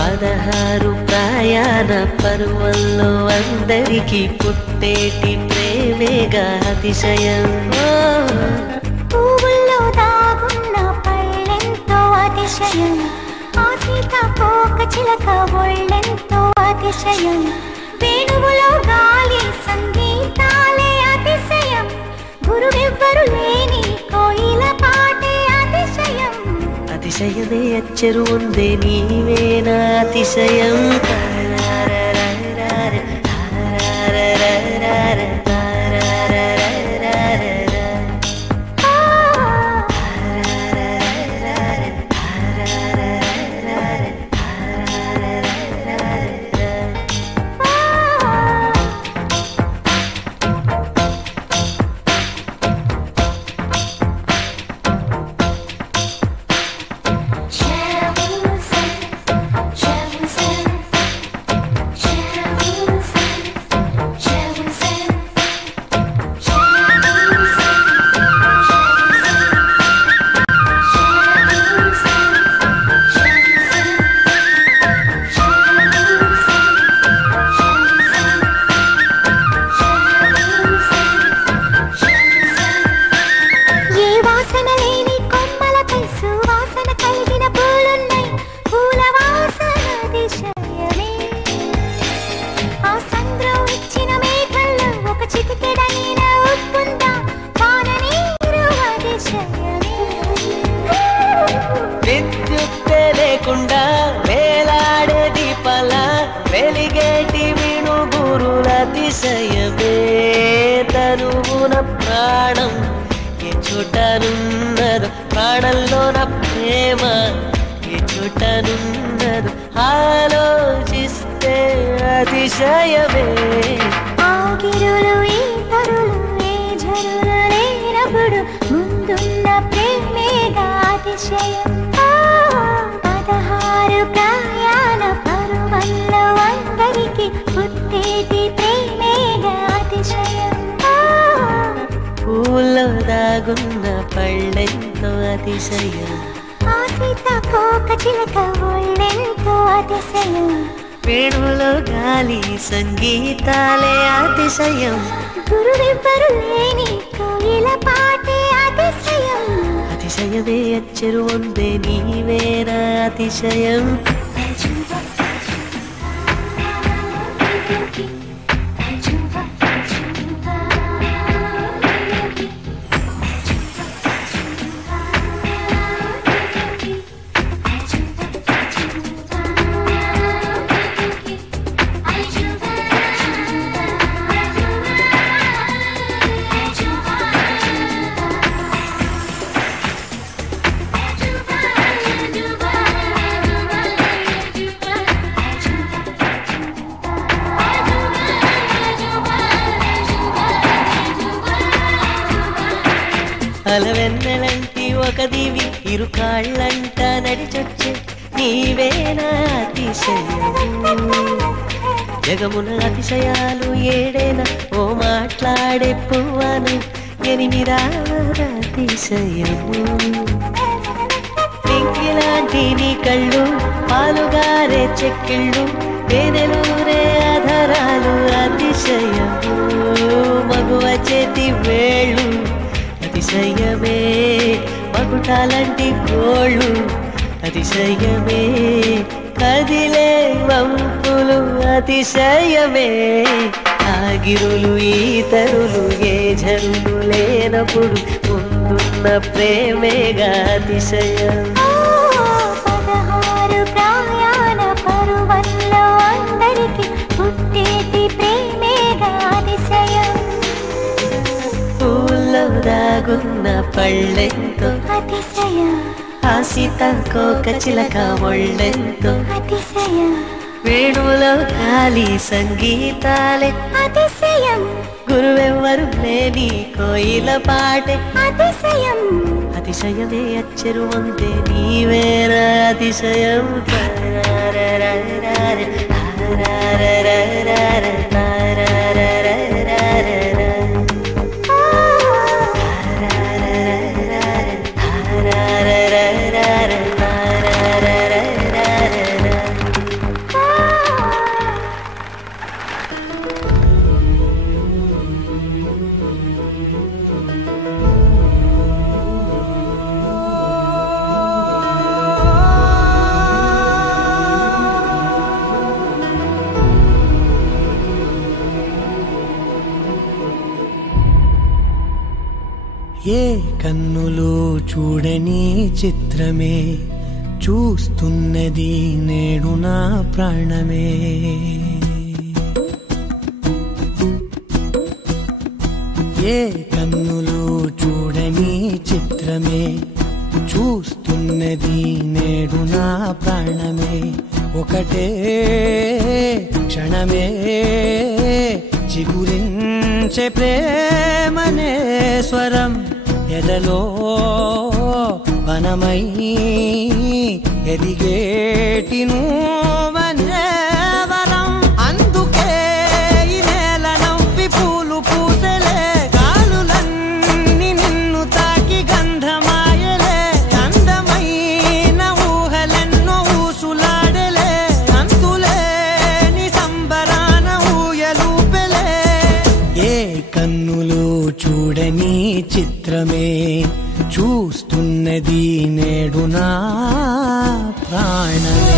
16 ప్రయాణ పర్వంలో అందరికీ పుట్టేటి ప్రేమేగా అతిశయం. పువ్వుల్లో దాగున్న పళ్ళెంతో అతిశయం. ఆ సీతాకోక చిలక ఒళ్ళెంతో అతిశయం. వేణువులో గాలి సంగీతాలే అతిశయం. గురువెవ్వరు లేని కోయిల పాటే అతిశయం. అతిశయమే అచ్చెరు ఉందే నీవేనా అతిశయం. విద్యుత్తే లేకుండా వేలాడే దీపాల వెలిగేటి వినుగురుల అతిశయమే. తనువున ప్రాణం ఏ చోటనున్నదో ప్రాణంలోన ప్రేమ ఏ చోటనున్నదో ఆలోచిస్తే అతిశయమే. ఆగిరులు ఈతరులు ఏ ఝరులు లేనప్పుడు ముందున్న ప్రేమేగా అతిశయం. 16 ప్రయాణ పర్వంలో అందరికీ పుట్టేటి ప్రేమేగా అతిశయం. పూల్లో దాగున్న పళ్ళెంతో అతిశయం. ఆ సీతాకోక చిలక ఒళ్ళెంతో అతిశయం. వేణువులో గాలి సంగీతాలే అతిశయం. గురువెవ్వరు లేని కోయిల పాటే అతిశయం. అతిశయమే అచ్చెరు ఉందే నీవేనా అతిశయం. అలవెన్నెలంటి ఒక దివి ఇరుకాళ్ళంట నడిచొచ్చే నీవేనా అతిశయం. జగమున అతిశయాలు ఏడేనా ఓ మాట్లాడే పువ్వను 8వ అతిశయము. పింకిలాంటి నీ కళ్ళు పాలుగారే చెక్కిళ్ళు వేనెలూరే ఆధారాలు అతిశయము. మగువ చేతి వేళ్ళు అతిశయమే. మగుటాలంటి గోళ్ళు అతిశయమే. కదిలే వంపులు అతిశయమే. ఆగిరులు ఈతరులు ఏ ఝరులు లేనప్పుడు ముందున్న ప్రేమేగా అతిశయం. 16 ప్రయాణ పర్వంలో అందరికీ పుట్టేటి ప్రేమేగా అతిశయం. పూల్లో దాగున్న పళ్ళెంతో అతిశయం. ఆ సీతాకోక చిలక ఒళ్ళెంతో అతిశయం. వేణువులో గాలి సంగీతాలే అతిశయం. గురువెవ్వరు లేని కోయిల పాటే అతిశయం. అతిశయమే అచ్చెరు వందే నీవేనా అతిశయం. ఏ కన్నులు చూడని చిత్రమే చూస్తున్నది నేడు నా ప్రాణమే. ఏ కన్నులు చూడని చిత్రమే చూస్తున్నది నేడు నా ప్రాణమే. ఒకటే క్షణమే చిగురించే ప్రేమనే స్వరం ఎదలో వనమై ఎదిగేటి నువ్వనే వరం. అందుకే ఈ నేల నవ్వి పూలు పూసలే గాలులన్నీ నిన్ను తాకి గంధమాయలే. అందమైన ఊహలెన్నో ఊసులాడలే అంతులేని సంబరాన ఊయలూపెలే. ఏ కన్నులు చూడని చిత్రమే చూస్తున్నది నేడు నా ప్రాణమే.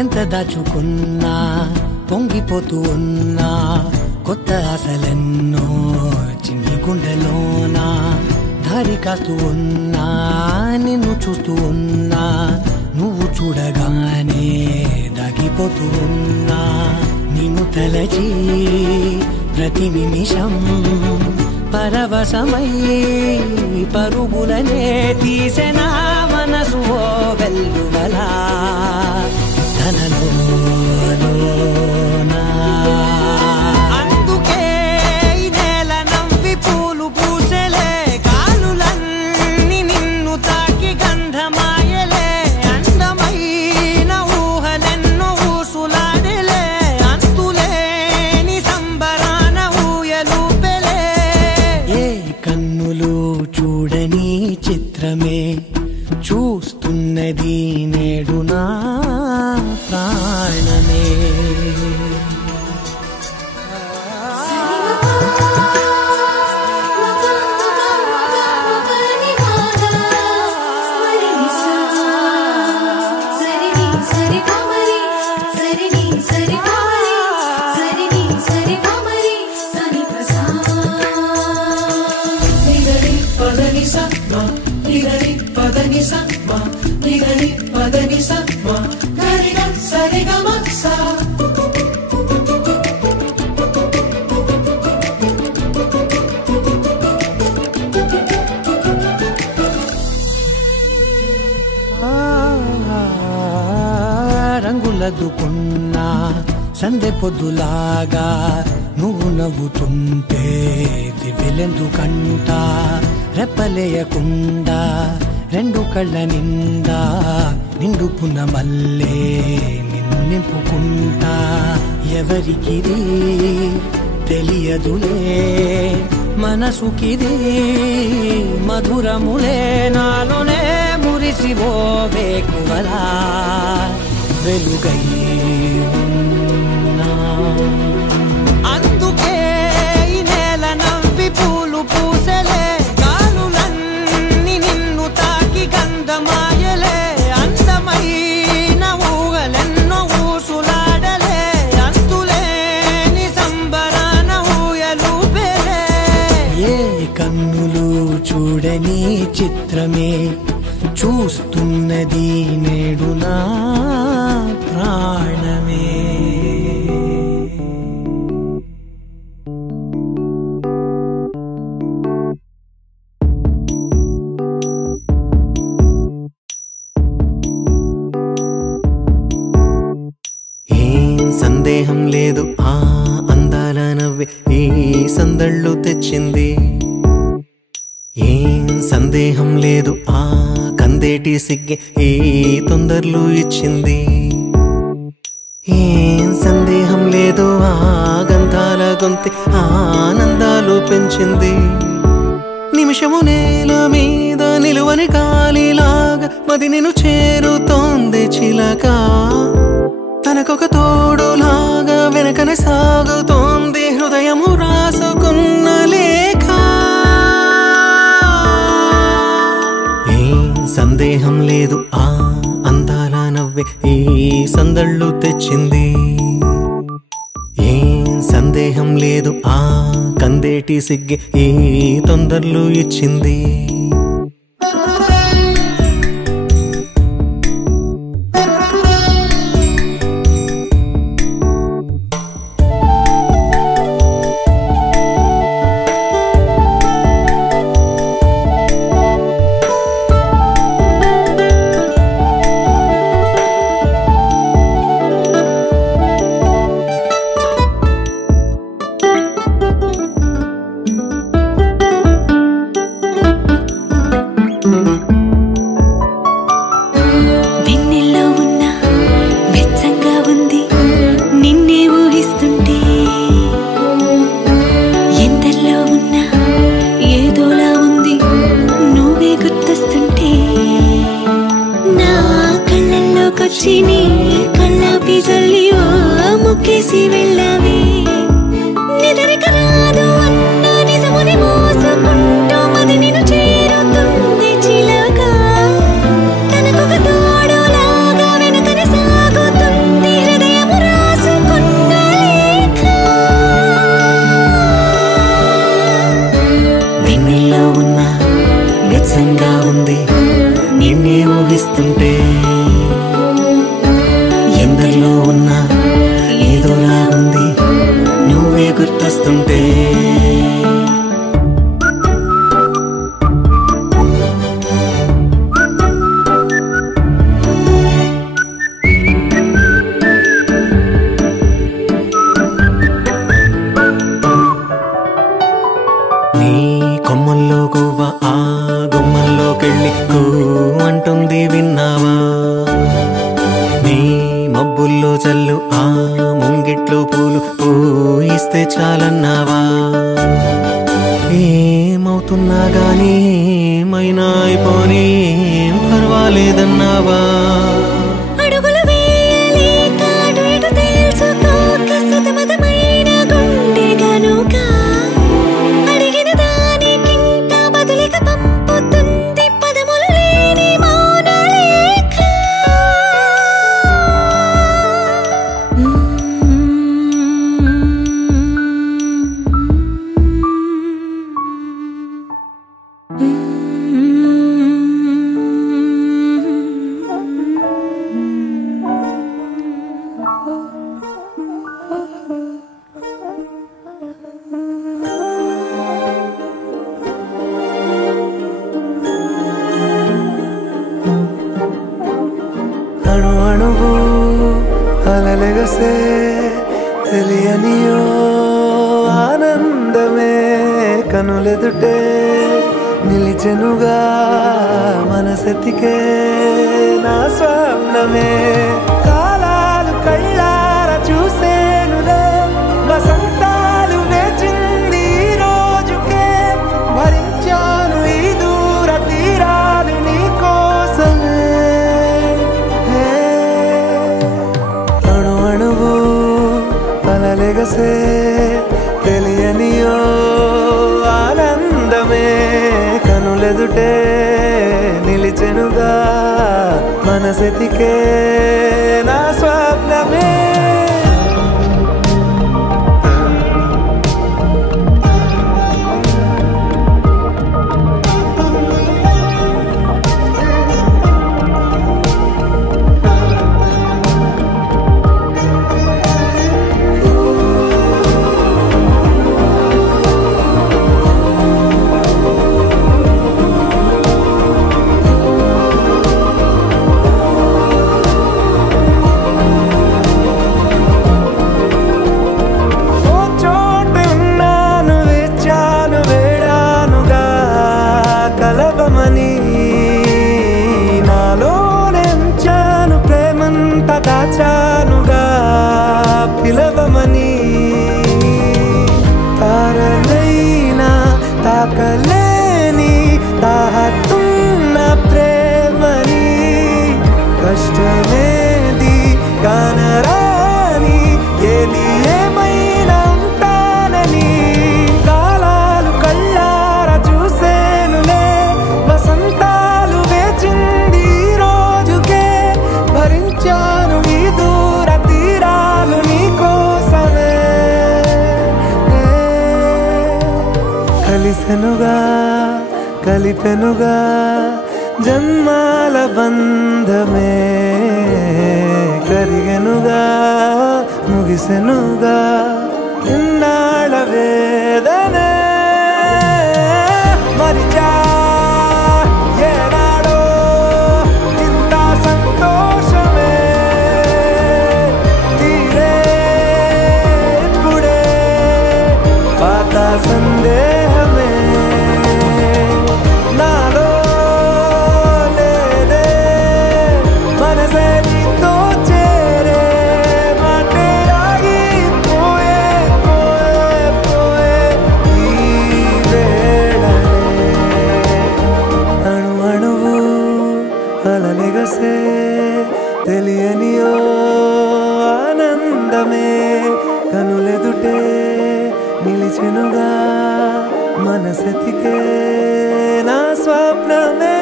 ఎంత దాచుకున్నా పొంగిపోతూ ఉన్నా కొత్త ఆశలెన్నో చిన్ని గుండెలోనా దారి కాస్తూ ఉన్నా నిన్ను చూస్తూ ఉన్నా నువ్వు చూడగానే దాగిపోతూ ఉన్నా. నిన్ను తలచి ప్రతి నిమిషం పరవశమై పరుగులనే తీసెనా మనసు ఓ వెల్లువలా తనలోనా. అందుకే ఈ నేల నవ్వి పూలు పూసలే గాలులన్నీ నిన్ను తాకి గంధమాయలే. అందమైన ఊహలెన్నో ఊసులాడలే అంతులేని సంబరాన ఊయలూపెలే. ఏ కన్నులు చూడని చిత్రమే చూస్తున్నది నేడు నా ప్రాణమే. రంగులదుకున్నా సందె పొద్దులాగా నువ్వు నవ్వుతుంటే దివ్వెలెందుకంట. రెప్పలేయకుండా రెండు కళ్ళ నిండా నిండుకున్న మల్లే నిన్ను నింపుకుంటా. ఎవరికిది తెలియదులే మనసుకిది మధురములే నాలోనే మురిసివో వేకువలా వెలుగై ఉన్నా. అందుకే ఈ నేల నవ్వి పూలు పూసలే గాలులన్నీ నిన్ను తాకి గంధమాయలే. అందమైన ఊహలెన్నో ఊసులాడలే అంతులేని సంబరాన ఊయలూపెలే. ఏ కన్నులు చూడని చిత్రమే చూస్తున్నది నేడు నా ప్రాణమే. లేదు ఆ అందాల నవ్వే ఈ సందళ్ళు తెచ్చింది. ఏం సందేహం లేదు ఆ కందేటి సిగ్గే ఈ తొందరలు ఇచ్చింది. ఏం సందేహం లేదు ఆ గంధాల గొంతె ఆనందాలు పెంచింది. నిమిషము నేల మీద నిలువని గాలిలాగా మది నిన్ను చేరుతోంది చిలక. తనకొక తోడులాగా వెనకనే సాగుతోంది హృదయము రాసుకున్న లేఖ. ఏం సందేహం లేదు ఆ అందాల నవ్వే ఈ సందళ్ళు తెచ్చింది. ఏం సందేహం లేదు ఆ కందేటి సిగ్గే ఈ తొందరలు ఇచ్చింది. తెలియనియో ఆనందమే కనులెదుటే నిలిచెనుగా మనసెతికే నా స్వప్నమే. కాలాలు కళ్ళార చూసేనులే వసంతాలు వేచింది రోజుకే. భరించాను ఈ దూర తీరాలు నీ కోసమే. అణు అణువు అలలెగసే తెలియనియో ఆనందమే కనులెదుటే నిలిచెనుగా మనసెతికే నా స్వప్నమే. కష్టమేది కానరాని ఏది ఏమైనా ఉంటానని కాలాలు కళ్ళార చూసేనులే వసంతాలు వేచింది రోజుకే భరించాను ఈ దూర తీరాలు నీ కోసమే కలిసెనుగా కలిపెనుగా జన్మాల బంధమే కరిగెనుగా ముగిసెనుగా ఇన్నాళ్ళ వేదనే మరిచా ఏనాడో ఇంత సంతోషమే తీరే ఇప్పుడే పాత సందేహమే నాలో లేదే మనసే నీతో చేరే మాటే ఆగిపోయే పోయే పోయే ఈ వేళనే అణు అణువు అలలెగసే తెలియని ఓ ఆనందమే కనులెదుటే నిలిచెనుగా మనసెతికే నా స్వప్నమే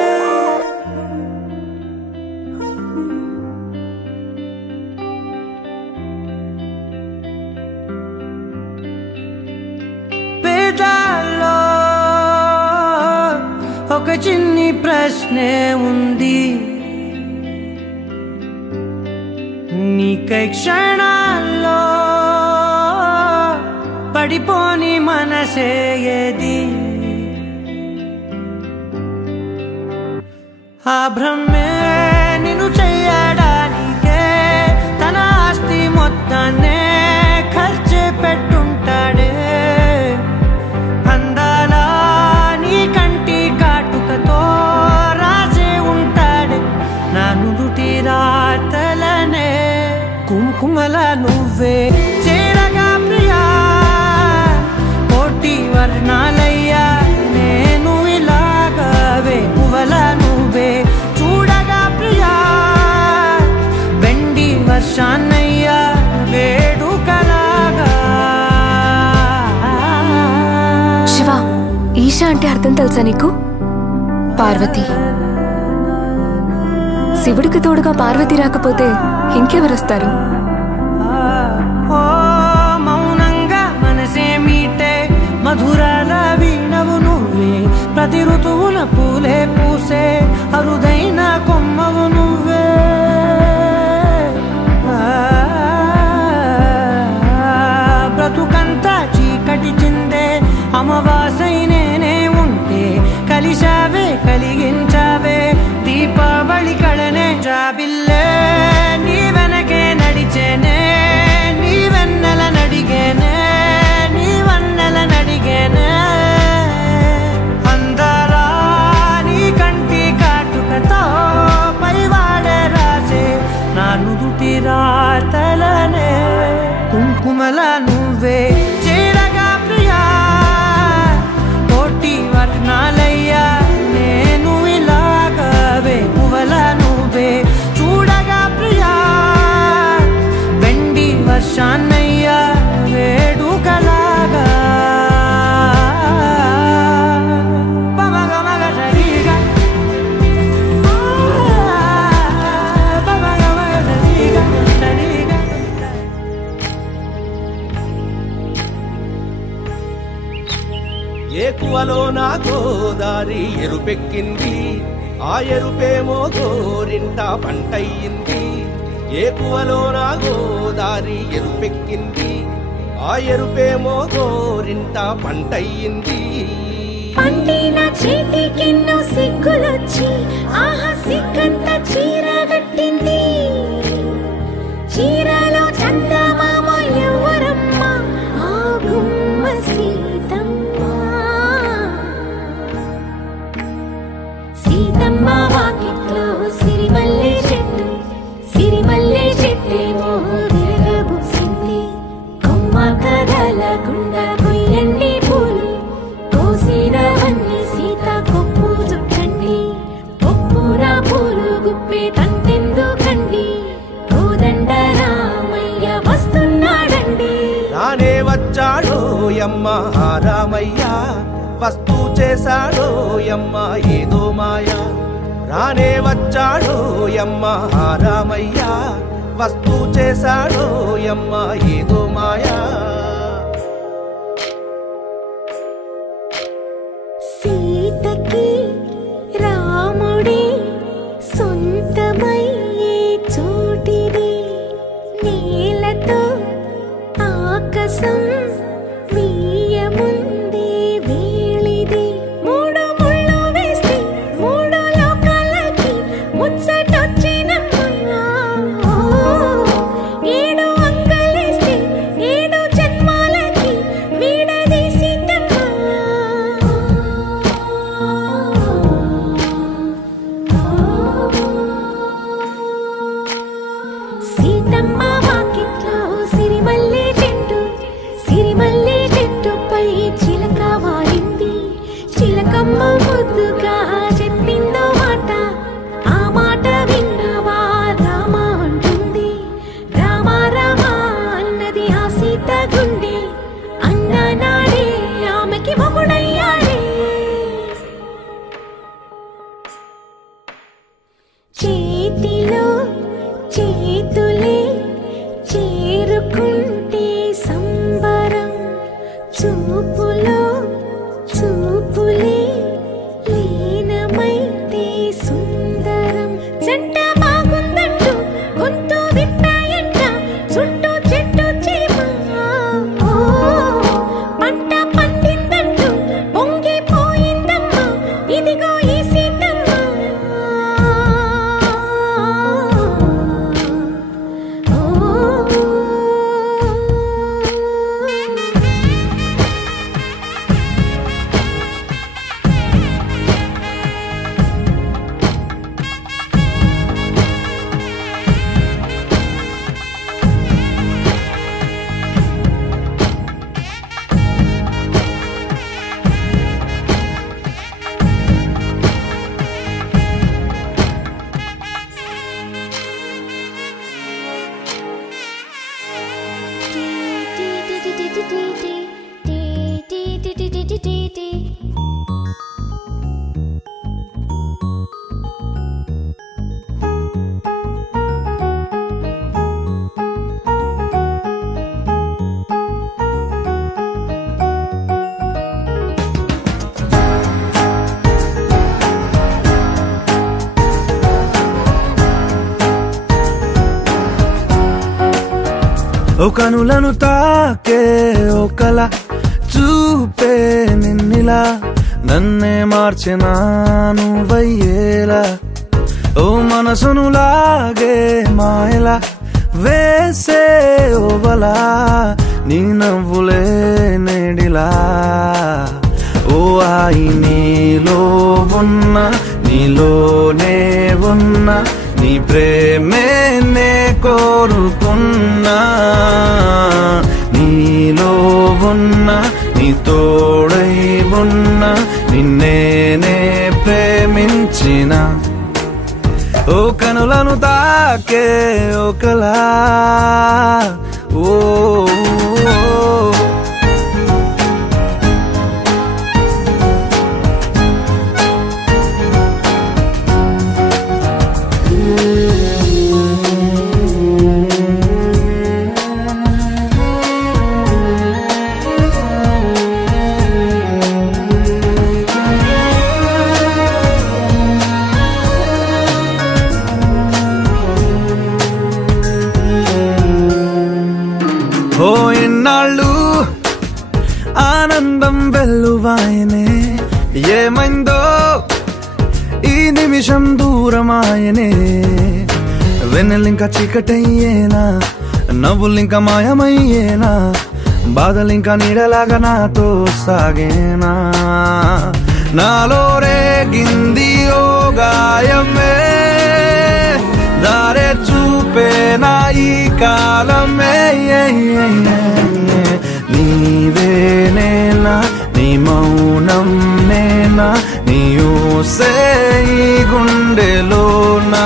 పేదాల్లో ఒక చిన్ని ప్రశ్నే ఉంది నీకై క్షణాల్లో పడిపోని మనసే ఏది ఆ భ్రమే నిన్ను చెయ్యడానికే తన ఆస్తి మొత్తాన్నే ఖర్చు పెట్టుంటాడే అందాలా నీ కంటి కాటుకతో రాసే ఉంటాడే నా నుదుటి రాతలనే కుంకుమల నువ్వే చేరగా ప్రియా కోటి వర్ణాలయ్యా నేను ఇలాగవే పువ్వల నువ్వే చూడగా ప్రియా వెండి వర్షాన్నయ్యా వేడుకలాగా శివ ఈశా అంటే అర్థం తెలుసా నీకు? పార్వతి. శివుడికి తోడుగా పార్వతి రాకపోతే ఇంకెవరొస్తారు? మౌనంగా మనసే మీటే మధురాల వీణవు నువ్వే ప్రతి ఋతువున పూలే పూసే అరుదైన కొమ్మవు నువ్వే బ్రతుకంతా చీకటి చిందే అమవాసై నేనే ఉంటే కలిశావే కలిగించావే దీపావళి కళనే జాబిల్లే నీ వెనకే నడిచేనే నీ వెన్నెల నడిగేనే నీ వన్నెల నడిగేనే అందరా నీ కంటి కాటుకతో పైవాడే రాసే నా నుదుటి రాతలనే కుంకుమల నువ్వే చేరగా ప్రియా కోటి వర్ణాలయ్యా నేను ఇలాగవే పువ్వల నువ్వే చూడగా ప్రియా వెండి వర్షాన్నయ్యా వేడుకలాగా పమగమగ సరిగా పమగమగ సరిగా సరిగా ఏకువలో నా గోదారి ఎరుపెక్కింది ఆ ఎరుపేమో గోరింట పంటయ్యింది ఏకువలో నా గోదారి ఎరుపెక్కింది ఆ ఎరుపేమో గోరింట పంటయ్యింది పండిన చేతికెన్నో సిగ్గులొచ్చి ఆహా సిగ్గంత చీర కట్టింది చీరలో చందమామ ఎవరమ్మ ఆ గుమ్మ సీతమ్మ సీతమ్మ వాకిట్లో సిరిమల్లె చెట్టేమో విరగబూసింది కొమ్మ కదలకుండా కొయ్యండి పూలు కోసినవన్నీ సీత కొప్పు చుట్టండి కొప్పున పూలు గుప్పే ముందుకండి కోదండ రామయ్య వస్తున్నాడండి. రానే వచ్చాడో యమ్మ రామయ్య వస్తూ చేశాడో యమ్మ ఏదో మాయా. రానే వచ్చాడో యమ్మ రామయ్య వస్తూ చేశాడో యమ్మ ఏదో మాయా. సీతకి రాముడే సొంతమయ్యే చోటిది, నేలతో ఆకాశం వీయముందే వేళిది. మూడు ముళ్ళు వేస్తే మూడు లోకాలకి ముచ్చటొచ్చినమ్మా. ఏడు అంగలేస్తే ఏడు జన్మాలకి వీడదీసిందమ్మా. సీతమ్మ వాకిట్లో సిరిమల్లె చెట్టు, సిరిమల్లె చెట్టుపై చిలక వాలింది. చిలకమ్మ ముద్దుగా చెప్పిందో మాట, ఆ మాట విన్నవా రామ అంటుంది. రామ రామ అన్నది ఆ సీత గుండె, అన్న నాడే ఆమెకి మొగుడయ్యాడే. చేతిలో చేతులే చేరుకుంటే సంబరం, చూపులో చూపులే లీనమైతే సుందరం. జంట బాగుందంటూ గొంతు విప్పాయంట చుట్టూ చెట్టు చీమ. పంట పండిందంటూ పొంగిపోయిందమ్మా ఇదిగో ఈ సీతమ్మ. ఓ కనులను తాకే ఒకల చూపే నిన్నిలా, నన్నే మార్చిన నువ్వయ్యేలా. ఓ మనసును లాగే మాయలా వేసే ఓవలా, నీ నవ్వులే నేడిలా. ఓ ఆయి నీలో ఉన్న నీలోనే ఉన్న నీ ప్రేమే నే కోరుకున్నా. నీలో ఉన్న నీ తోడై ఉన్న నిన్నేనే ప్రేమించిన. ఓ కనులను తాకే ఒకలా ఓ ఓ ఇన్నాళ్ళు ఆనందం వెల్లువాయనే, ఏమైందో ఈ నిమిషం దూరమాయనే. వెన్నెలింక చీకటయ్యేనా, నవ్వులింక మాయమయ్యేనా, బాధలింక నీడలాగా నాతో సాగేనా. నాలో రేగింది ఓ గాయమే, దారే చూపేనా ఈ కాలమే. నీవేనేనా నీ మౌనం నేనా, నీ ఊసే ఈ గుండెలోనా.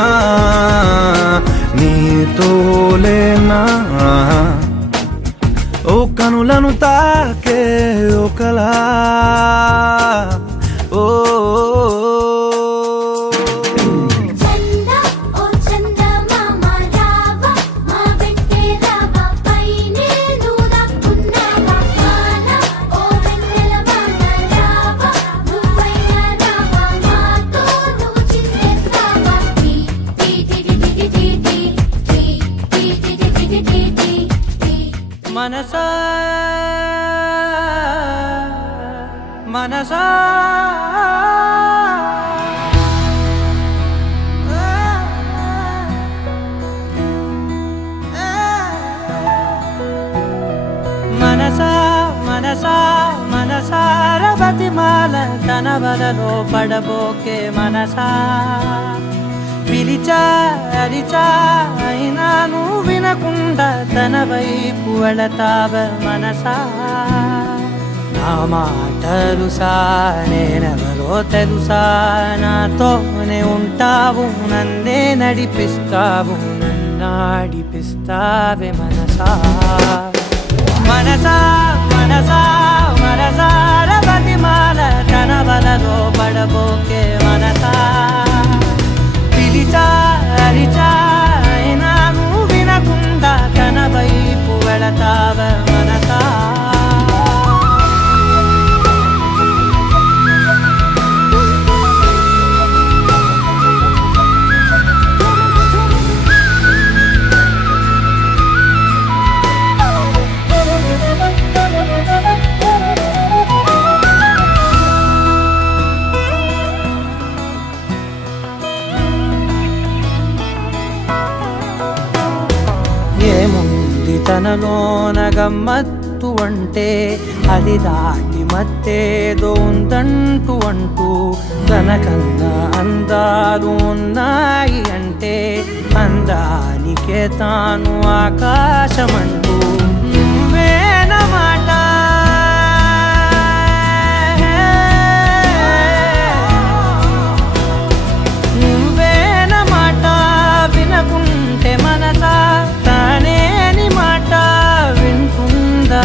తోలేనా ఓ కనులను తాకే ఒకలా ఓ మనసా మనసా మనసా మనసా మనసార బతిమాల తన వలలో పడబోకే మనసా పిలిచా అరిచా అయినా నువ్వు వినకుండా తన వైపు వెళతావ మనసా నా మాటలుసా నేనెవరో తెలుసా నాతోనే ఉంటావు నన్నే నడిపిస్తావు నన్నాడిపిస్తావే మనసా మనసా మనసా మనసార బతిమాల తన వలలో పడబోకే మనసా పిలిచా అరిచా అయినా నువ్వు వినకుండా తన వైపు వెళతావ మనసా ఏముంది తనలోన గమ్మత్తు అంటే అది దాటి మత్తేదో ఉందంటూ అంటూ తనకన్నా అందాలు ఉన్నాయి అంటే అందానికే తాను ఆకాశమంటూ నువ్వేనమాట నువ్వేనమాట వినకుంటే మనసా తానేని మాట వింటుందా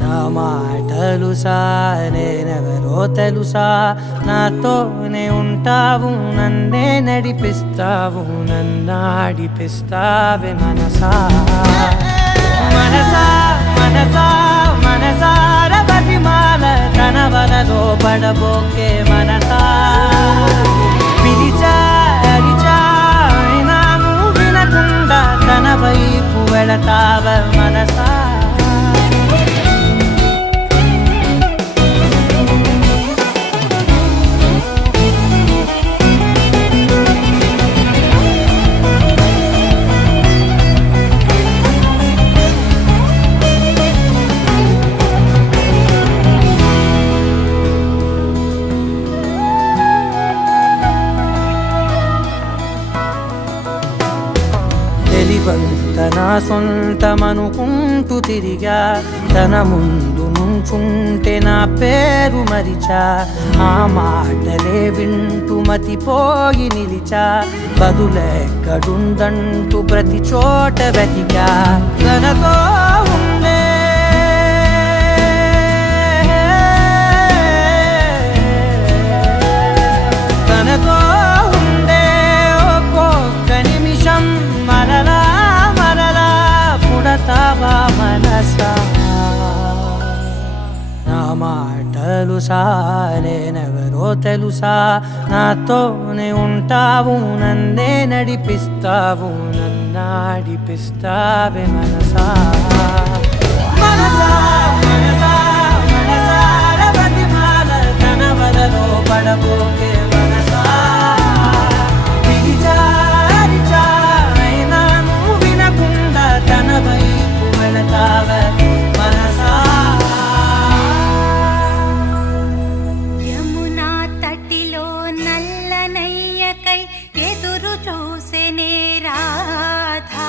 నా మాటలుసా నేనెవరో తెలుసా నాతోనే ఉంటావు నన్నే నడిపిస్తావు నన్నాడిపిస్తావే మనసా మనసా మనసా మనసార బతిమాల తన వలలో పడబోకే మనసా పిలిచా అరిచా అయినా నువ్వు వినకుండా తన వైపు వెళతావ మనసా తన సొంతమనుకుంటూ తిరిగా తన ముందు నుంచుంటే నా పేరు మరిచా ఆ మాటలే వింటూ మతిపోయి నిలిచా బదులెక్కడుందంటూ ప్రతి చోట వెతికా తనతో ఉండే తనతో ఉండే ఒక్కొక్క నిమిషం మరలా పుడతావా మనసా నా మాటలుసా నేనెవరో తెలుసా నాతోనే ఉంటావు నన్నే నడిపిస్తావు నన్నాడిపిస్తావే మనసా మనసా మనసా మనసార బతిమాల తన వలలో పడబోకే మనసా పిలిచా అరిచా అయినా నువ్వు వినకుండా తన వైపు వెళతావ మనసా యమునా తటిలో నల్లనయ్యకై ఎదురు చూసెనే రాధా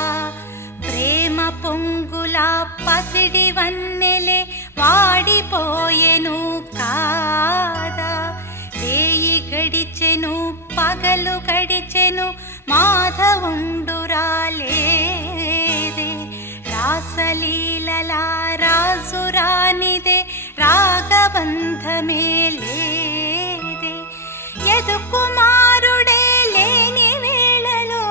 ప్రేమ పొంగులా పసిడి వన్నెలే వాడిపోయెను కాదా రేయి గడిచెను పగలు గడిచెను మాధవుండురాలేదే రాసలీలలా రాసురానిదే రాగబంధమే లేదే యదు కుమారుడే లేని వేళలో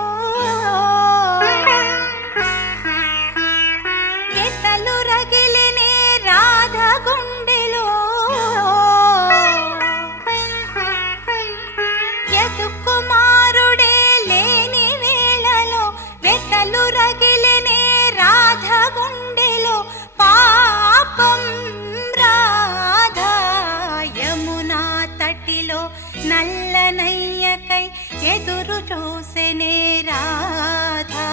ఎతలు రగిలినే రాధ గుండెలో యదు కుమారుడే లేని వేళలో వెతలు రగిలినే రాధ గుండెలో పాపం రాధా యమునా తటిలో నల్లనయ్యకై ఎదురు చూసెనే రాధా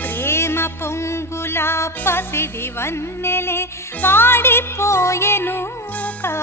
ప్రేమ పొంగులా పసిడి వన్నెలే వాడిపోయెను కా